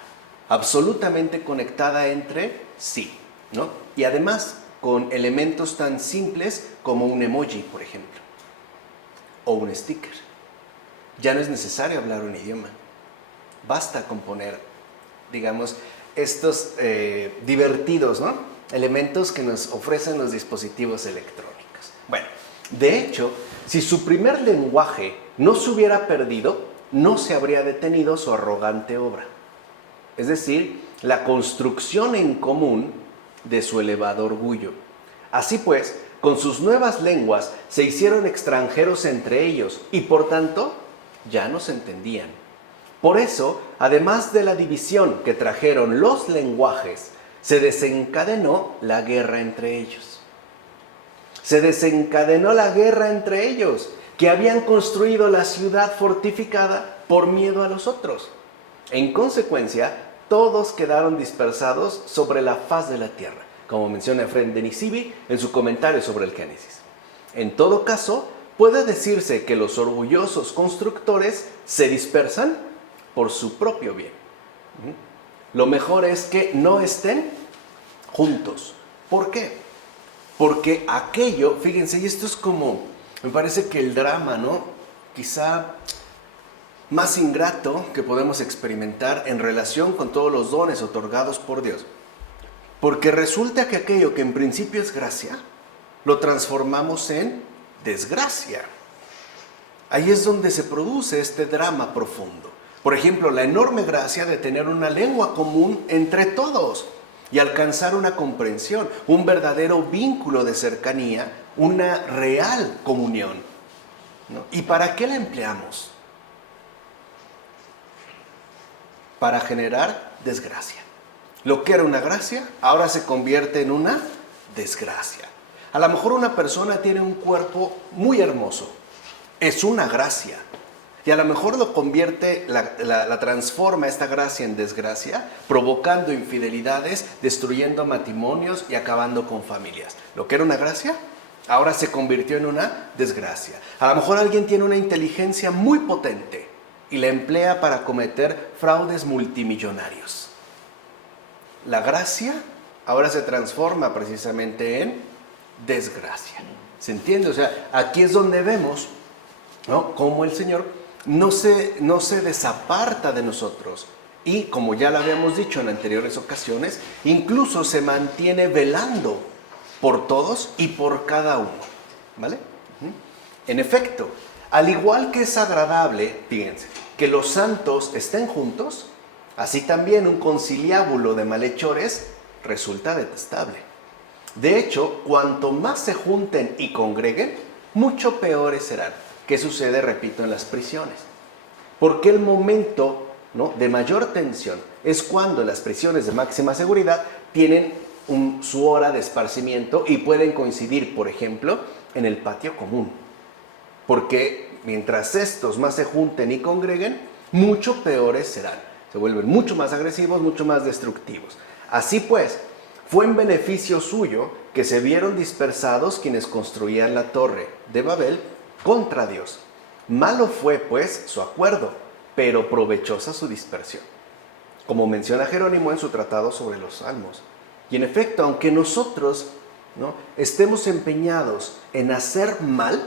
absolutamente conectada entre sí, ¿no? Y además con elementos tan simples como un emoji, por ejemplo, o un sticker. Ya no es necesario hablar un idioma, basta con poner, digamos, estos divertidos, ¿no?, elementos que nos ofrecen los dispositivos electrónicos. Bueno, de hecho, si su primer lenguaje no se hubiera perdido, no se habría detenido su arrogante obra. Es decir, la construcción en común de su elevado orgullo. Así pues, con sus nuevas lenguas se hicieron extranjeros entre ellos y por tanto ya no se entendían. Por eso, además de la división que trajeron los lenguajes, se desencadenó la guerra entre ellos. Se desencadenó la guerra entre ellos, que habían construido la ciudad fortificada por miedo a los otros. En consecuencia, todos quedaron dispersados sobre la faz de la tierra, como menciona Efrén de Nisibi en su comentario sobre el Génesis. En todo caso, puede decirse que los orgullosos constructores se dispersan por su propio bien. Lo mejor es que no estén juntos. ¿Por qué? Porque aquello, fíjense, y esto es como, me parece que el drama, ¿no?, quizá más ingrato que podemos experimentar en relación con todos los dones otorgados por Dios. Porque resulta que aquello que en principio es gracia, lo transformamos en desgracia. Ahí es donde se produce este drama profundo. Por ejemplo, la enorme gracia de tener una lengua común entre todos y alcanzar una comprensión, un verdadero vínculo de cercanía, una real comunión, ¿no? ¿Y para qué la empleamos? Para generar desgracia. Lo que era una gracia, ahora se convierte en una desgracia. A lo mejor una persona tiene un cuerpo muy hermoso, es una gracia. Y a lo mejor lo convierte, la transforma esta gracia en desgracia, provocando infidelidades, destruyendo matrimonios y acabando con familias. Lo que era una gracia, ahora se convirtió en una desgracia. A lo mejor alguien tiene una inteligencia muy potente y la emplea para cometer fraudes multimillonarios. La gracia ahora se transforma precisamente en desgracia. ¿Se entiende? O sea, aquí es donde vemos, ¿no?, cómo el Señor no se desaparta de nosotros y, como ya lo habíamos dicho en anteriores ocasiones, incluso se mantiene velando por todos y por cada uno, ¿vale? En efecto, al igual que es agradable, fíjense, que los santos estén juntos, así también un conciliábulo de malhechores resulta detestable. De hecho, cuanto más se junten y congreguen, mucho peores serán. ¿Qué sucede, repito, en las prisiones? Porque el momento, ¿no?, de mayor tensión es cuando las prisiones de máxima seguridad tienen su hora de esparcimiento y pueden coincidir, por ejemplo, en el patio común. Porque mientras estos más se junten y congreguen, mucho peores serán. Se vuelven mucho más agresivos, mucho más destructivos. Así pues, fue en beneficio suyo que se vieron dispersados quienes construían la torre de Babel contra Dios. Malo fue, pues, su acuerdo, pero provechosa su dispersión, como menciona Jerónimo en su tratado sobre los Salmos. Y en efecto, aunque nosotros, ¿no?, estemos empeñados en hacer mal,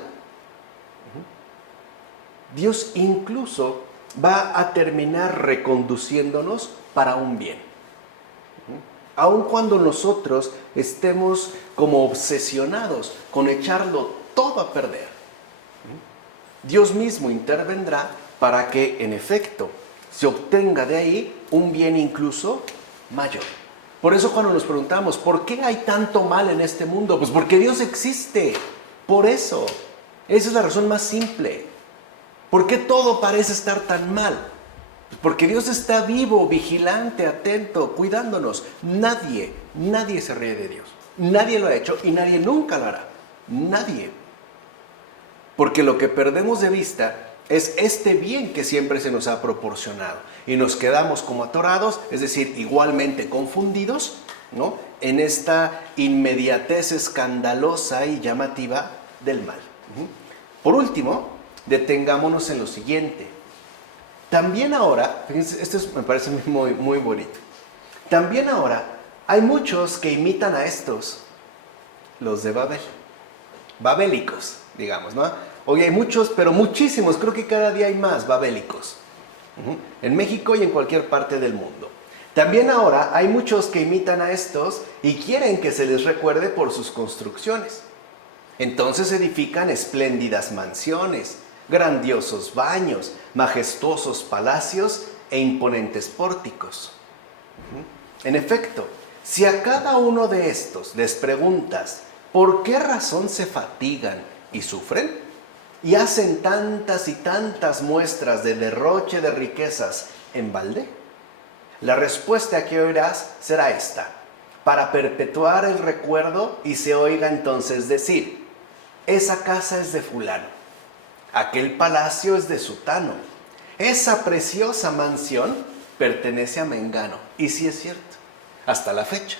Dios incluso va a terminar reconduciéndonos para un bien. Aun cuando nosotros estemos como obsesionados con echarlo todo a perder, Dios mismo intervendrá para que, en efecto, se obtenga de ahí un bien incluso mayor. Por eso cuando nos preguntamos, ¿por qué hay tanto mal en este mundo? Pues porque Dios existe. Por eso. Esa es la razón más simple. ¿Por qué todo parece estar tan mal? Pues porque Dios está vivo, vigilante, atento, cuidándonos. Nadie se ríe de Dios. Nadie lo ha hecho y nadie nunca lo hará. Nadie. Porque lo que perdemos de vista es este bien que siempre se nos ha proporcionado. Y nos quedamos como atorados, es decir, igualmente confundidos, ¿no?, en esta inmediatez escandalosa y llamativa del mal. Por último, detengámonos en lo siguiente. También ahora, fíjense, esto me parece muy, muy bonito. También ahora hay muchos que imitan a estos, los de Babel. Babélicos, digamos, ¿no? Hoy hay muchos, pero muchísimos, creo que cada día hay más babélicos. En México y en cualquier parte del mundo. También ahora hay muchos que imitan a estos y quieren que se les recuerde por sus construcciones. Entonces edifican espléndidas mansiones, grandiosos baños, majestuosos palacios e imponentes pórticos. En efecto, si a cada uno de estos les preguntas por qué razón se fatigan y sufren, y hacen tantas y tantas muestras de derroche de riquezas en balde, la respuesta que oirás será esta: para perpetuar el recuerdo y se oiga entonces decir, esa casa es de fulano, aquel palacio es de sutano, esa preciosa mansión pertenece a mengano. Y sí es cierto, hasta la fecha.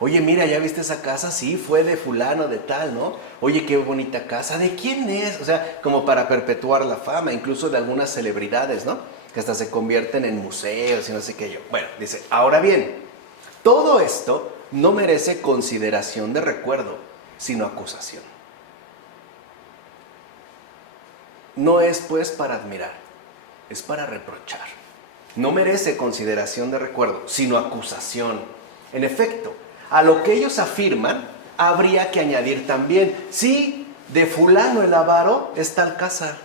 Oye, mira, ¿ya viste esa casa? Sí, fue de fulano, de tal, ¿no? Oye, qué bonita casa, ¿de quién es? O sea, como para perpetuar la fama, incluso de algunas celebridades, ¿no?, que hasta se convierten en museos y no sé qué yo. Bueno, dice, ahora bien, todo esto no merece consideración de recuerdo, sino acusación. No es pues para admirar, es para reprochar. No merece consideración de recuerdo, sino acusación. En efecto, a lo que ellos afirman, habría que añadir también, sí, de fulano el avaro es tal casa.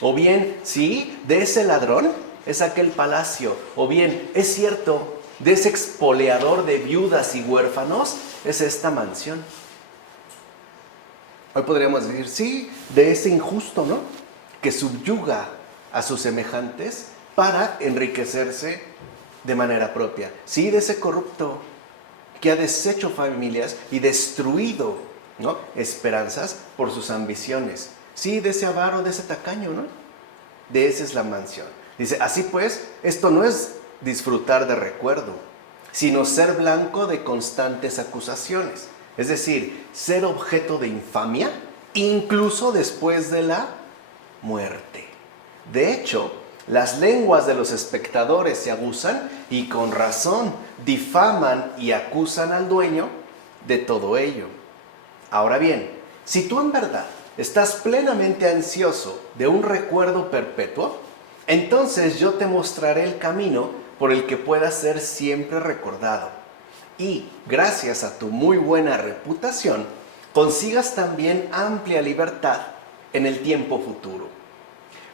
O bien, sí, de ese ladrón es aquel palacio. O bien, es cierto, de ese expoliador de viudas y huérfanos es esta mansión. Hoy podríamos decir, sí, de ese injusto, ¿no?, que subyuga a sus semejantes para enriquecerse de manera propia. Sí, de ese corrupto que ha deshecho familias y destruido, ¿no?, esperanzas por sus ambiciones. Sí, de ese avaro, de ese tacaño, ¿no? De esa es la mansión. Dice, así pues, esto no es disfrutar de recuerdo, sino ser blanco de constantes acusaciones. Es decir, ser objeto de infamia, incluso después de la muerte. De hecho, las lenguas de los espectadores se aguzan y con razón difaman y acusan al dueño de todo ello. Ahora bien, si tú en verdad estás plenamente ansioso de un recuerdo perpetuo, entonces yo te mostraré el camino por el que puedas ser siempre recordado. Y, gracias a tu muy buena reputación, consigas también amplia libertad en el tiempo futuro.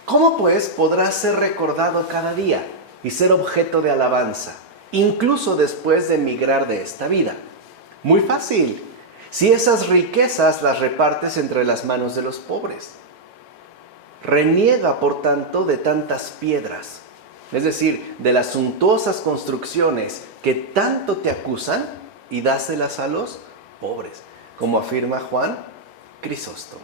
¿Cómo pues podrás ser recordado cada día y ser objeto de alabanza, incluso después de emigrar de esta vida? Muy fácil, si esas riquezas las repartes entre las manos de los pobres. Reniega, por tanto, de tantas piedras, es decir, de las suntuosas construcciones que tanto te acusan, y dáselas a los pobres, como afirma Juan Crisóstomo.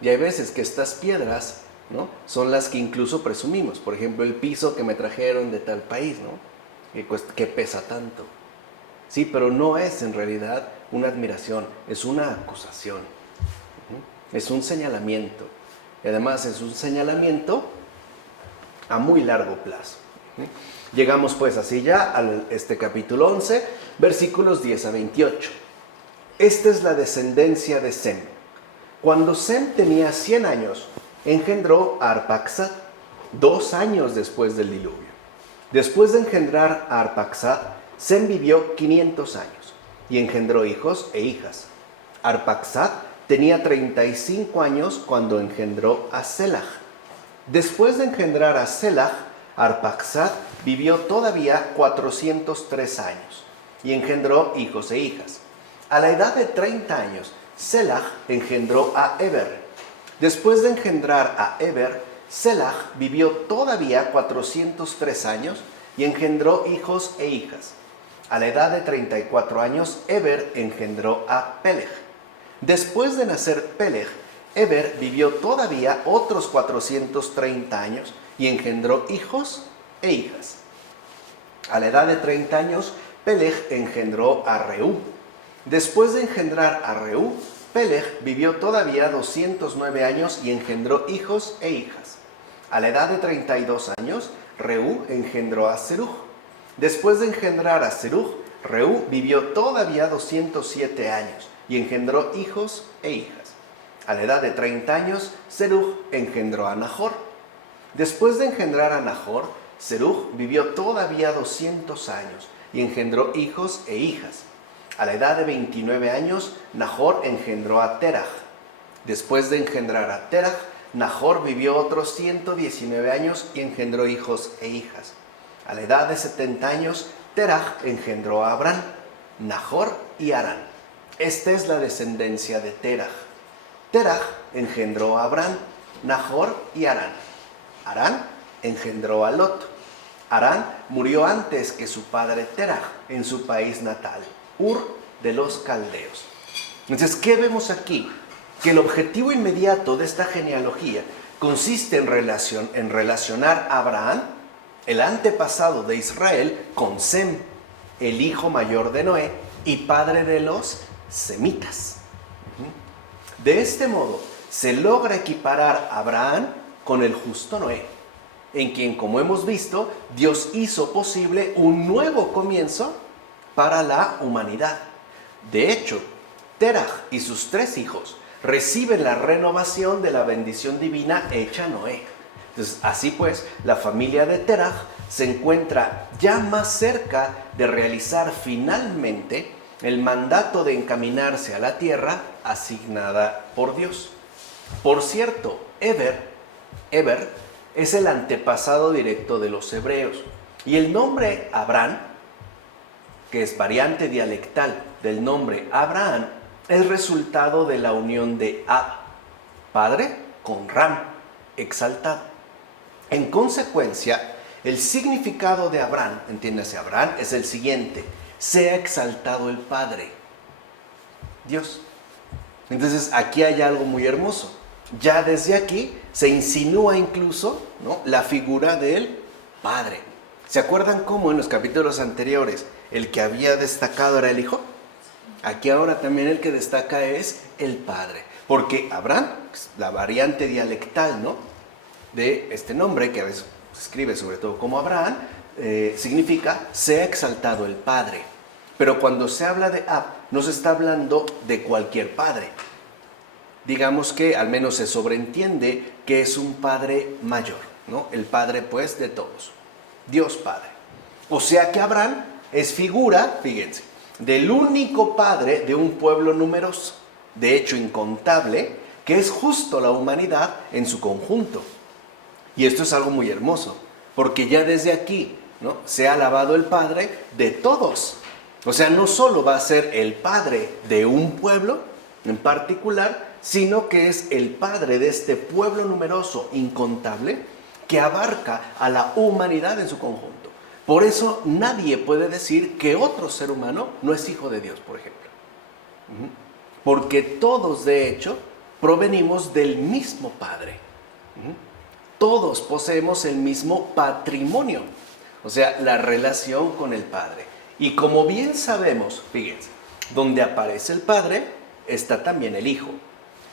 Y hay veces que estas piedras, ¿no?, son las que incluso presumimos. Por ejemplo, el piso que me trajeron de tal país, ¿no?, que pesa tanto. Sí, pero no es en realidad una admiración, es una acusación. Es un señalamiento. Y además es un señalamiento a muy largo plazo. Llegamos pues así ya a este capítulo 11, versículos 10 a 28. Esta es la descendencia de Sem. Cuando Sem tenía 100 años, engendró a Arpaxad, 2 años después del diluvio. Después de engendrar a Arpaxad, Sem vivió 500 años y engendró hijos e hijas. Arpaxad tenía 35 años cuando engendró a Selah. Después de engendrar a Selah, Arpachsad vivió todavía 403 años y engendró hijos e hijas. A la edad de 30 años, Selah engendró a Eber. Después de engendrar a Eber, Selah vivió todavía 403 años y engendró hijos e hijas. A la edad de 34 años, Eber engendró a Peleg. Después de nacer Peleg, Eber vivió todavía otros 430 años y engendró hijos e hijas. A la edad de 30 años, Peleg engendró a Reú. Después de engendrar a Reú, Peleg vivió todavía 209 años y engendró hijos e hijas. A la edad de 32 años, Reú engendró a Serug. Después de engendrar a Serug, Reú vivió todavía 207 años y engendró hijos e hijas. A la edad de 30 años, Serug engendró a Nahor. Después de engendrar a Nahor, Serug vivió todavía 200 años y engendró hijos e hijas. A la edad de 29 años, Nahor engendró a Terah. Después de engendrar a Terah, Nahor vivió otros 119 años y engendró hijos e hijas. A la edad de 70 años, Terah engendró a Abrán, Nahor y Harán. Esta es la descendencia de Terah. Terah engendró a Abrán, Nahor y Harán. Harán engendró a Lot. Harán murió antes que su padre Terah en su país natal, Ur de los Caldeos. Entonces, ¿qué vemos aquí? Que el objetivo inmediato de esta genealogía consiste en relacionar a Abraham, el antepasado de Israel, con Sem, el hijo mayor de Noé y padre de los semitas. De este modo, se logra equiparar a Abraham con el justo Noé, en quien, como hemos visto, Dios hizo posible un nuevo comienzo para la humanidad. De hecho, Terah y sus 3 hijos reciben la renovación de la bendición divina hecha a Noé. Entonces, así pues, la familia de Terah se encuentra ya más cerca de realizar finalmente el mandato de encaminarse a la tierra asignada por Dios. Por cierto, Eber es el antepasado directo de los hebreos, y el nombre Abraham, que es variante dialectal del nombre Abraham, es resultado de la unión de Ab, padre, con Ram, exaltado. En consecuencia, el significado de Abraham, entiéndase, Abraham, es el siguiente: sea exaltado el Padre, Dios. Entonces, aquí hay algo muy hermoso. Ya desde aquí se insinúa incluso, ¿no?, la figura del Padre. ¿Se acuerdan cómo en los capítulos anteriores el que había destacado era el Hijo? Aquí ahora también el que destaca es el Padre. Porque Abraham, la variante dialectal, ¿no?, de este nombre, que a veces se escribe sobre todo como Abraham, significa sea exaltado el Padre. Pero cuando se habla de Ab, no se está hablando de cualquier padre. Digamos que al menos se sobreentiende que es un Padre mayor, ¿no? El Padre, pues, de todos. Dios Padre. O sea que Abraham es figura, fíjense, del único padre de un pueblo numeroso, de hecho incontable, que es justo la humanidad en su conjunto. Y esto es algo muy hermoso, porque ya desde aquí, ¿no?, se ha alabado el Padre de todos. O sea, no solo va a ser el Padre de un pueblo en particular, sino que es el Padre de este pueblo numeroso, incontable, que abarca a la humanidad en su conjunto. Por eso nadie puede decir que otro ser humano no es hijo de Dios, por ejemplo. Porque todos, de hecho, provenimos del mismo Padre. Todos poseemos el mismo patrimonio, o sea, la relación con el Padre. Y como bien sabemos, fíjense, donde aparece el Padre, está también el Hijo.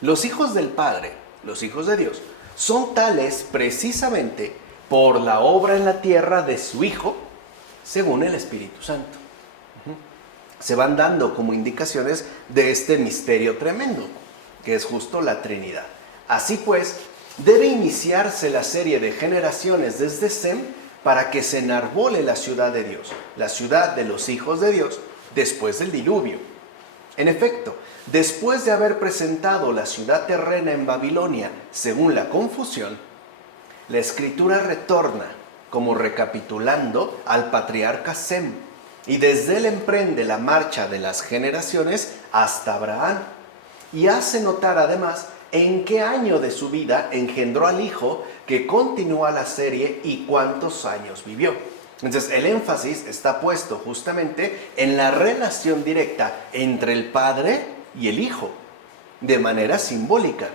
Los hijos del Padre, los hijos de Dios, son tales precisamente por la obra en la tierra de su Hijo, según el Espíritu Santo. Se van dando como indicaciones de este misterio tremendo, que es justo la Trinidad. Así pues, debe iniciarse la serie de generaciones desde Sem para que se enarbole la ciudad de Dios, la ciudad de los hijos de Dios, después del diluvio. En efecto, después de haber presentado la ciudad terrena en Babilonia según la confusión, la Escritura retorna como recapitulando al patriarca Sem, y desde él emprende la marcha de las generaciones hasta Abraham, y hace notar además en qué año de su vida engendró al hijo que continúa la serie y cuántos años vivió. Entonces el énfasis está puesto justamente en la relación directa entre el padre y el hijo, de manera simbólica.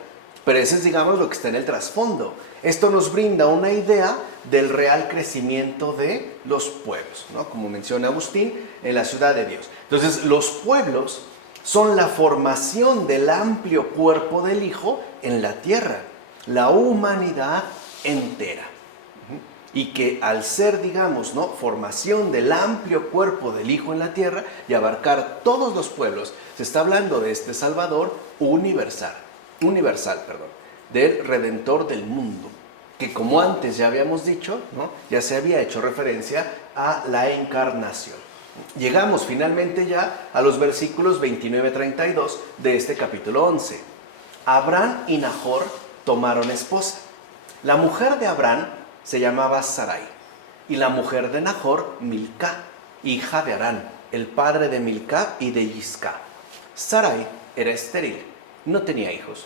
Pero eso es, digamos, lo que está en el trasfondo. Esto nos brinda una idea del real crecimiento de los pueblos, ¿no? Como menciona Agustín, en la ciudad de Dios. Entonces, los pueblos son la formación del amplio cuerpo del Hijo en la tierra, la humanidad entera. Y que al ser, digamos, ¿no?, formación del amplio cuerpo del Hijo en la tierra y abarcar todos los pueblos, se está hablando de este Salvador universal, del Redentor del mundo, que como antes ya habíamos dicho, ¿no?, ya se había hecho referencia a la encarnación. Llegamos finalmente ya a los versículos 29-32 de este capítulo 11. Abraham y Nahor tomaron esposa. La mujer de Abraham se llamaba Sarai, y la mujer de Nahor, Milcá, hija de Harán, el padre de Milcá y de Yiscá. Sarai era estéril, no tenía hijos.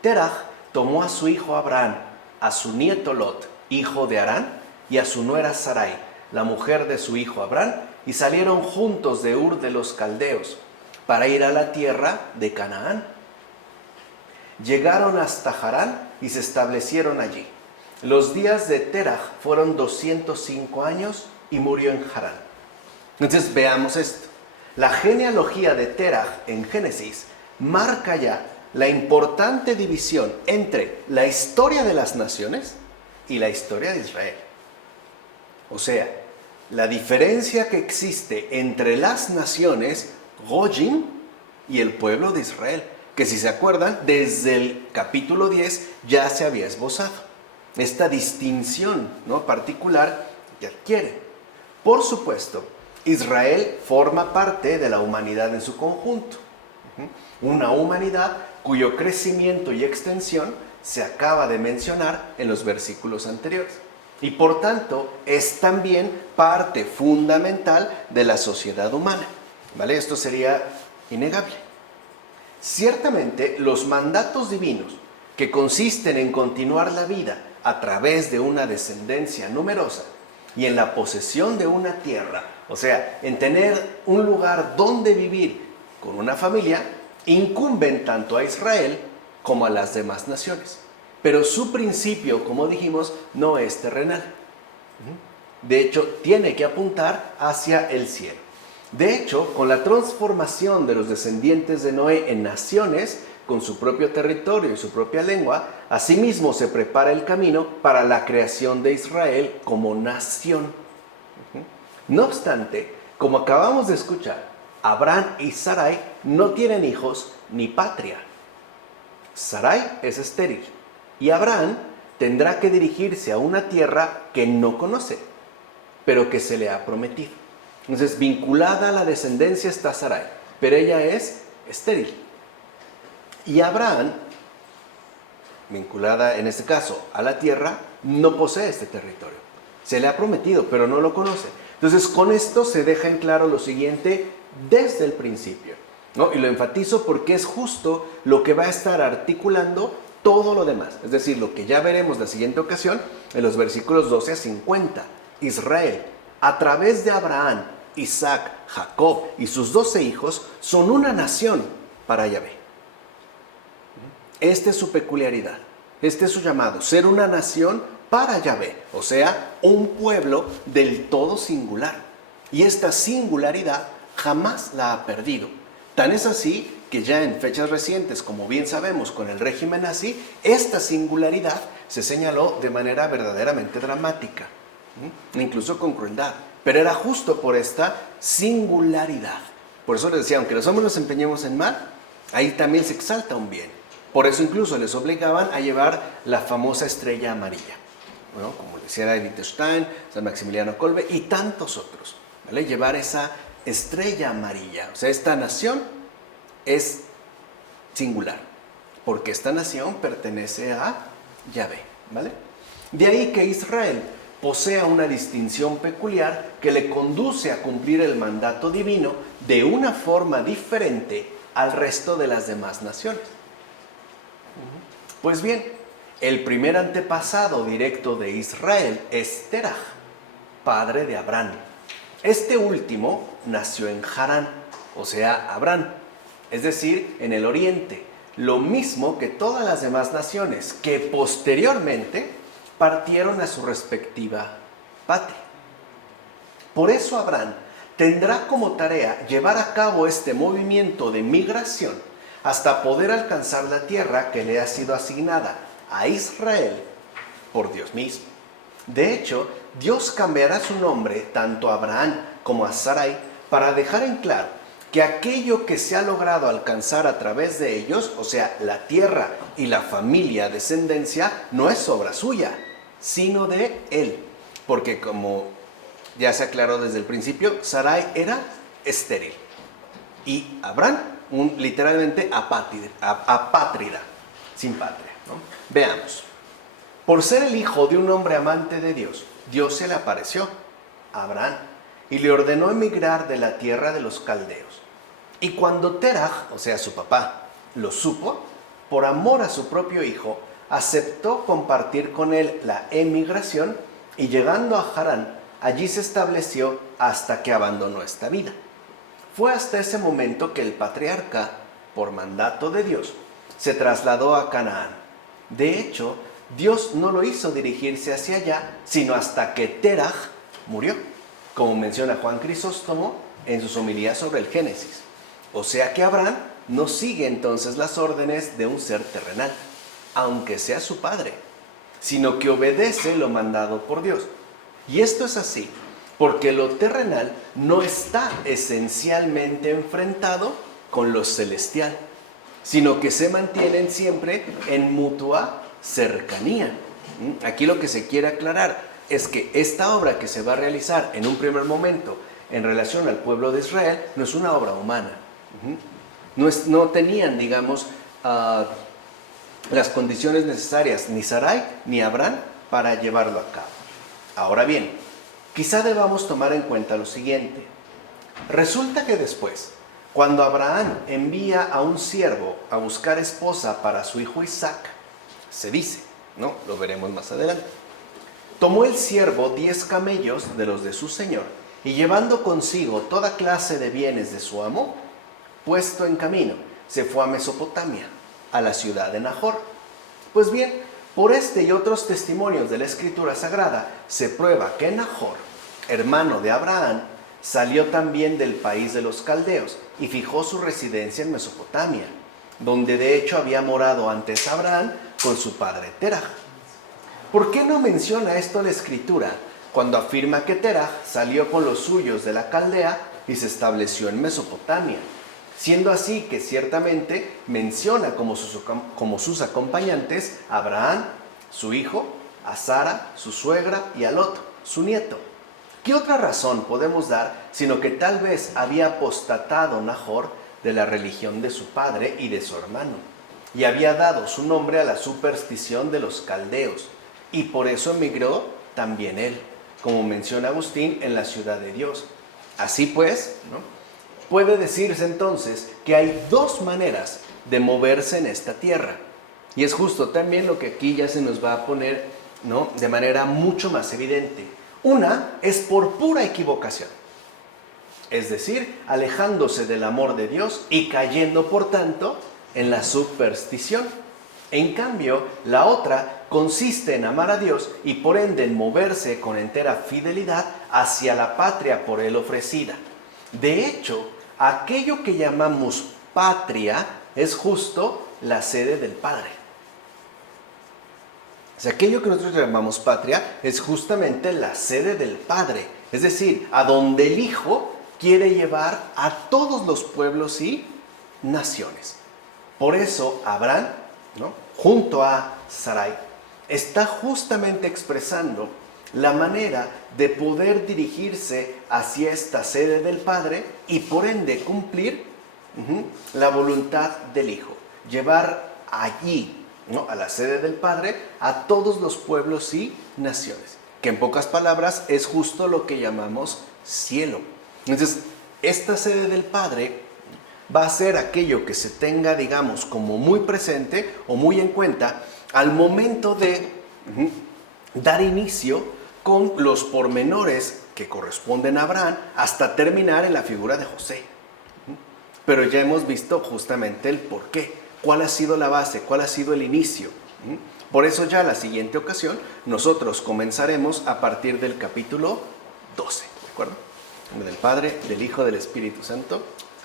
Teraj tomó a su hijo Abraham, a su nieto Lot, hijo de Harán, y a su nuera Sarai, la mujer de su hijo Abraham, y salieron juntos de Ur de los Caldeos para ir a la tierra de Canaán. Llegaron hasta Harán y se establecieron allí. Los días de Teraj fueron 205 años y murió en Harán. Entonces veamos esto. La genealogía de Teraj en Génesis marca ya la importante división entre la historia de las naciones y la historia de Israel. O sea, la diferencia que existe entre las naciones, Gojim, y el pueblo de Israel, que si se acuerdan, desde el capítulo 10 ya se había esbozado. Esta distinción, ¿no?, particular que adquiere. Por supuesto, Israel forma parte de la humanidad en su conjunto. Una humanidad cuyo crecimiento y extensión se acaba de mencionar en los versículos anteriores. Y por tanto, es también parte fundamental de la sociedad humana. ¿Vale? Esto sería innegable. Ciertamente, los mandatos divinos, que consisten en continuar la vida a través de una descendencia numerosa y en la posesión de una tierra, o sea, en tener un lugar donde vivir con una familia, incumben tanto a Israel como a las demás naciones. Pero su principio, como dijimos, no es terrenal. De hecho, tiene que apuntar hacia el cielo. De hecho, con la transformación de los descendientes de Noé en naciones, con su propio territorio y su propia lengua, asimismo se prepara el camino para la creación de Israel como nación. No obstante, como acabamos de escuchar, Abraham y Sarai no tienen hijos ni patria. Sarai es estéril y Abraham tendrá que dirigirse a una tierra que no conoce, pero que se le ha prometido. Entonces, vinculada a la descendencia está Sarai, pero ella es estéril. Y Abraham, vinculada en este caso a la tierra, no posee este territorio. Se le ha prometido, pero no lo conoce. Entonces, con esto se deja en claro lo siguiente desde el principio, ¿no? Y lo enfatizo porque es justo lo que va a estar articulando todo lo demás. Es decir, lo que ya veremos la siguiente ocasión en los versículos 12 a 50. Israel, a través de Abraham, Isaac, Jacob y sus 12 hijos, son una nación para Yahvé. Esta es su peculiaridad, este es su llamado, ser una nación para Yahvé, o sea, un pueblo del todo singular. Y esta singularidad jamás la ha perdido. Tan es así que ya en fechas recientes, como bien sabemos, con el régimen nazi, esta singularidad se señaló de manera verdaderamente dramática, incluso con crueldad. Pero era justo por esta singularidad. Por eso les decía, aunque los hombres nos empeñemos en mal, ahí también se exalta un bien. Por eso incluso les obligaban a llevar la famosa estrella amarilla, ¿no? Como decía Edith Stein, San Maximiliano Kolbe y tantos otros, ¿vale? Llevar esa estrella amarilla. O sea, esta nación es singular, porque esta nación pertenece a Yahvé, ¿vale? De ahí que Israel posea una distinción peculiar que le conduce a cumplir el mandato divino de una forma diferente al resto de las demás naciones. Pues bien, el primer antepasado directo de Israel es Teraj, padre de Abraham. Este último nació en Harán, o sea, Abraham, es decir, en el oriente, lo mismo que todas las demás naciones que posteriormente partieron a su respectiva patria. Por eso Abraham tendrá como tarea llevar a cabo este movimiento de migración hasta poder alcanzar la tierra que le ha sido asignada a Israel por Dios mismo. De hecho, Dios cambiará su nombre tanto a Abraham como a Sarai para dejar en claro que aquello que se ha logrado alcanzar a través de ellos, o sea, la tierra y la familia, descendencia, no es obra suya, sino de él. Porque como ya se aclaró desde el principio, Sarai era estéril y Abraham, literalmente apátrida, sin patria, ¿no? Veamos. Por ser el hijo de un hombre amante de Dios, Dios se le apareció a Abraham y le ordenó emigrar de la tierra de los caldeos. Y cuando Teraj, o sea su papá, lo supo, por amor a su propio hijo, aceptó compartir con él la emigración y llegando a Harán, allí se estableció hasta que abandonó esta vida. Fue hasta ese momento que el patriarca, por mandato de Dios, se trasladó a Canaán. De hecho, Dios no lo hizo dirigirse hacia allá, sino hasta que Teraj murió, como menciona Juan Crisóstomo en sus homilías sobre el Génesis. O sea que Abraham no sigue entonces las órdenes de un ser terrenal, aunque sea su padre, sino que obedece lo mandado por Dios. Y esto es así, porque lo terrenal no está esencialmente enfrentado con lo celestial, sino que se mantienen siempre en mutua cercanía. Aquí lo que se quiere aclarar es que esta obra que se va a realizar en un primer momento en relación al pueblo de Israel no es una obra humana. No tenían, digamos, las condiciones necesarias ni Sarai ni Abraham para llevarlo a cabo. Ahora bien, quizá debamos tomar en cuenta lo siguiente. Resulta que después, cuando Abraham envía a un siervo a buscar esposa para su hijo Isaac, se dice, ¿no? Lo veremos más adelante. Tomó el siervo 10 camellos de los de su señor y llevando consigo toda clase de bienes de su amo, puesto en camino, se fue a Mesopotamia, a la ciudad de Nahor. Pues bien, por este y otros testimonios de la Escritura Sagrada, se prueba que Nahor, hermano de Abraham, salió también del país de los caldeos y fijó su residencia en Mesopotamia, donde de hecho había morado antes Abraham con su padre Teraj. ¿Por qué no menciona esto la Escritura cuando afirma que Teraj salió con los suyos de la Caldea y se estableció en Mesopotamia? Siendo así que ciertamente menciona como sus acompañantes a Abraham, su hijo, a Sara, su suegra, y a Lot, su nieto. ¿Qué otra razón podemos dar sino que tal vez había apostatado Nahor de la religión de su padre y de su hermano, y había dado su nombre a la superstición de los caldeos, y por eso emigró también él, como menciona Agustín en La Ciudad de Dios? Así pues, ¿no?, puede decirse entonces que hay dos maneras de moverse en esta tierra. Y es justo también lo que aquí ya se nos va a poner, ¿no?, de manera mucho más evidente. Una es por pura equivocación, es decir, alejándose del amor de Dios y cayendo, por tanto, en la superstición. En cambio, la otra consiste en amar a Dios y por ende en moverse con entera fidelidad hacia la patria por él ofrecida. De hecho, aquello que llamamos patria es justo la sede del Padre. O sea, aquello que nosotros llamamos patria es justamente la sede del Padre. Es decir, a donde el Hijo quiere llevar a todos los pueblos y naciones. Por eso Abraham, ¿no?, junto a Sarai, está justamente expresando la manera de poder dirigirse hacia esta sede del Padre y por ende cumplir la voluntad del Hijo. Llevar allí, ¿no?, a la sede del Padre, a todos los pueblos y naciones. que en pocas palabras es justo lo que llamamos cielo. Entonces, esta sede del Padre va a ser aquello que se tenga, digamos, como muy presente o muy en cuenta al momento de dar inicio con los pormenores que corresponden a Abraham hasta terminar en la figura de José. Pero ya hemos visto justamente el por qué, cuál ha sido la base, cuál ha sido el inicio. Por eso ya la siguiente ocasión nosotros comenzaremos a partir del capítulo 12, ¿de acuerdo? En nombre del Padre, del Hijo, del Espíritu Santo.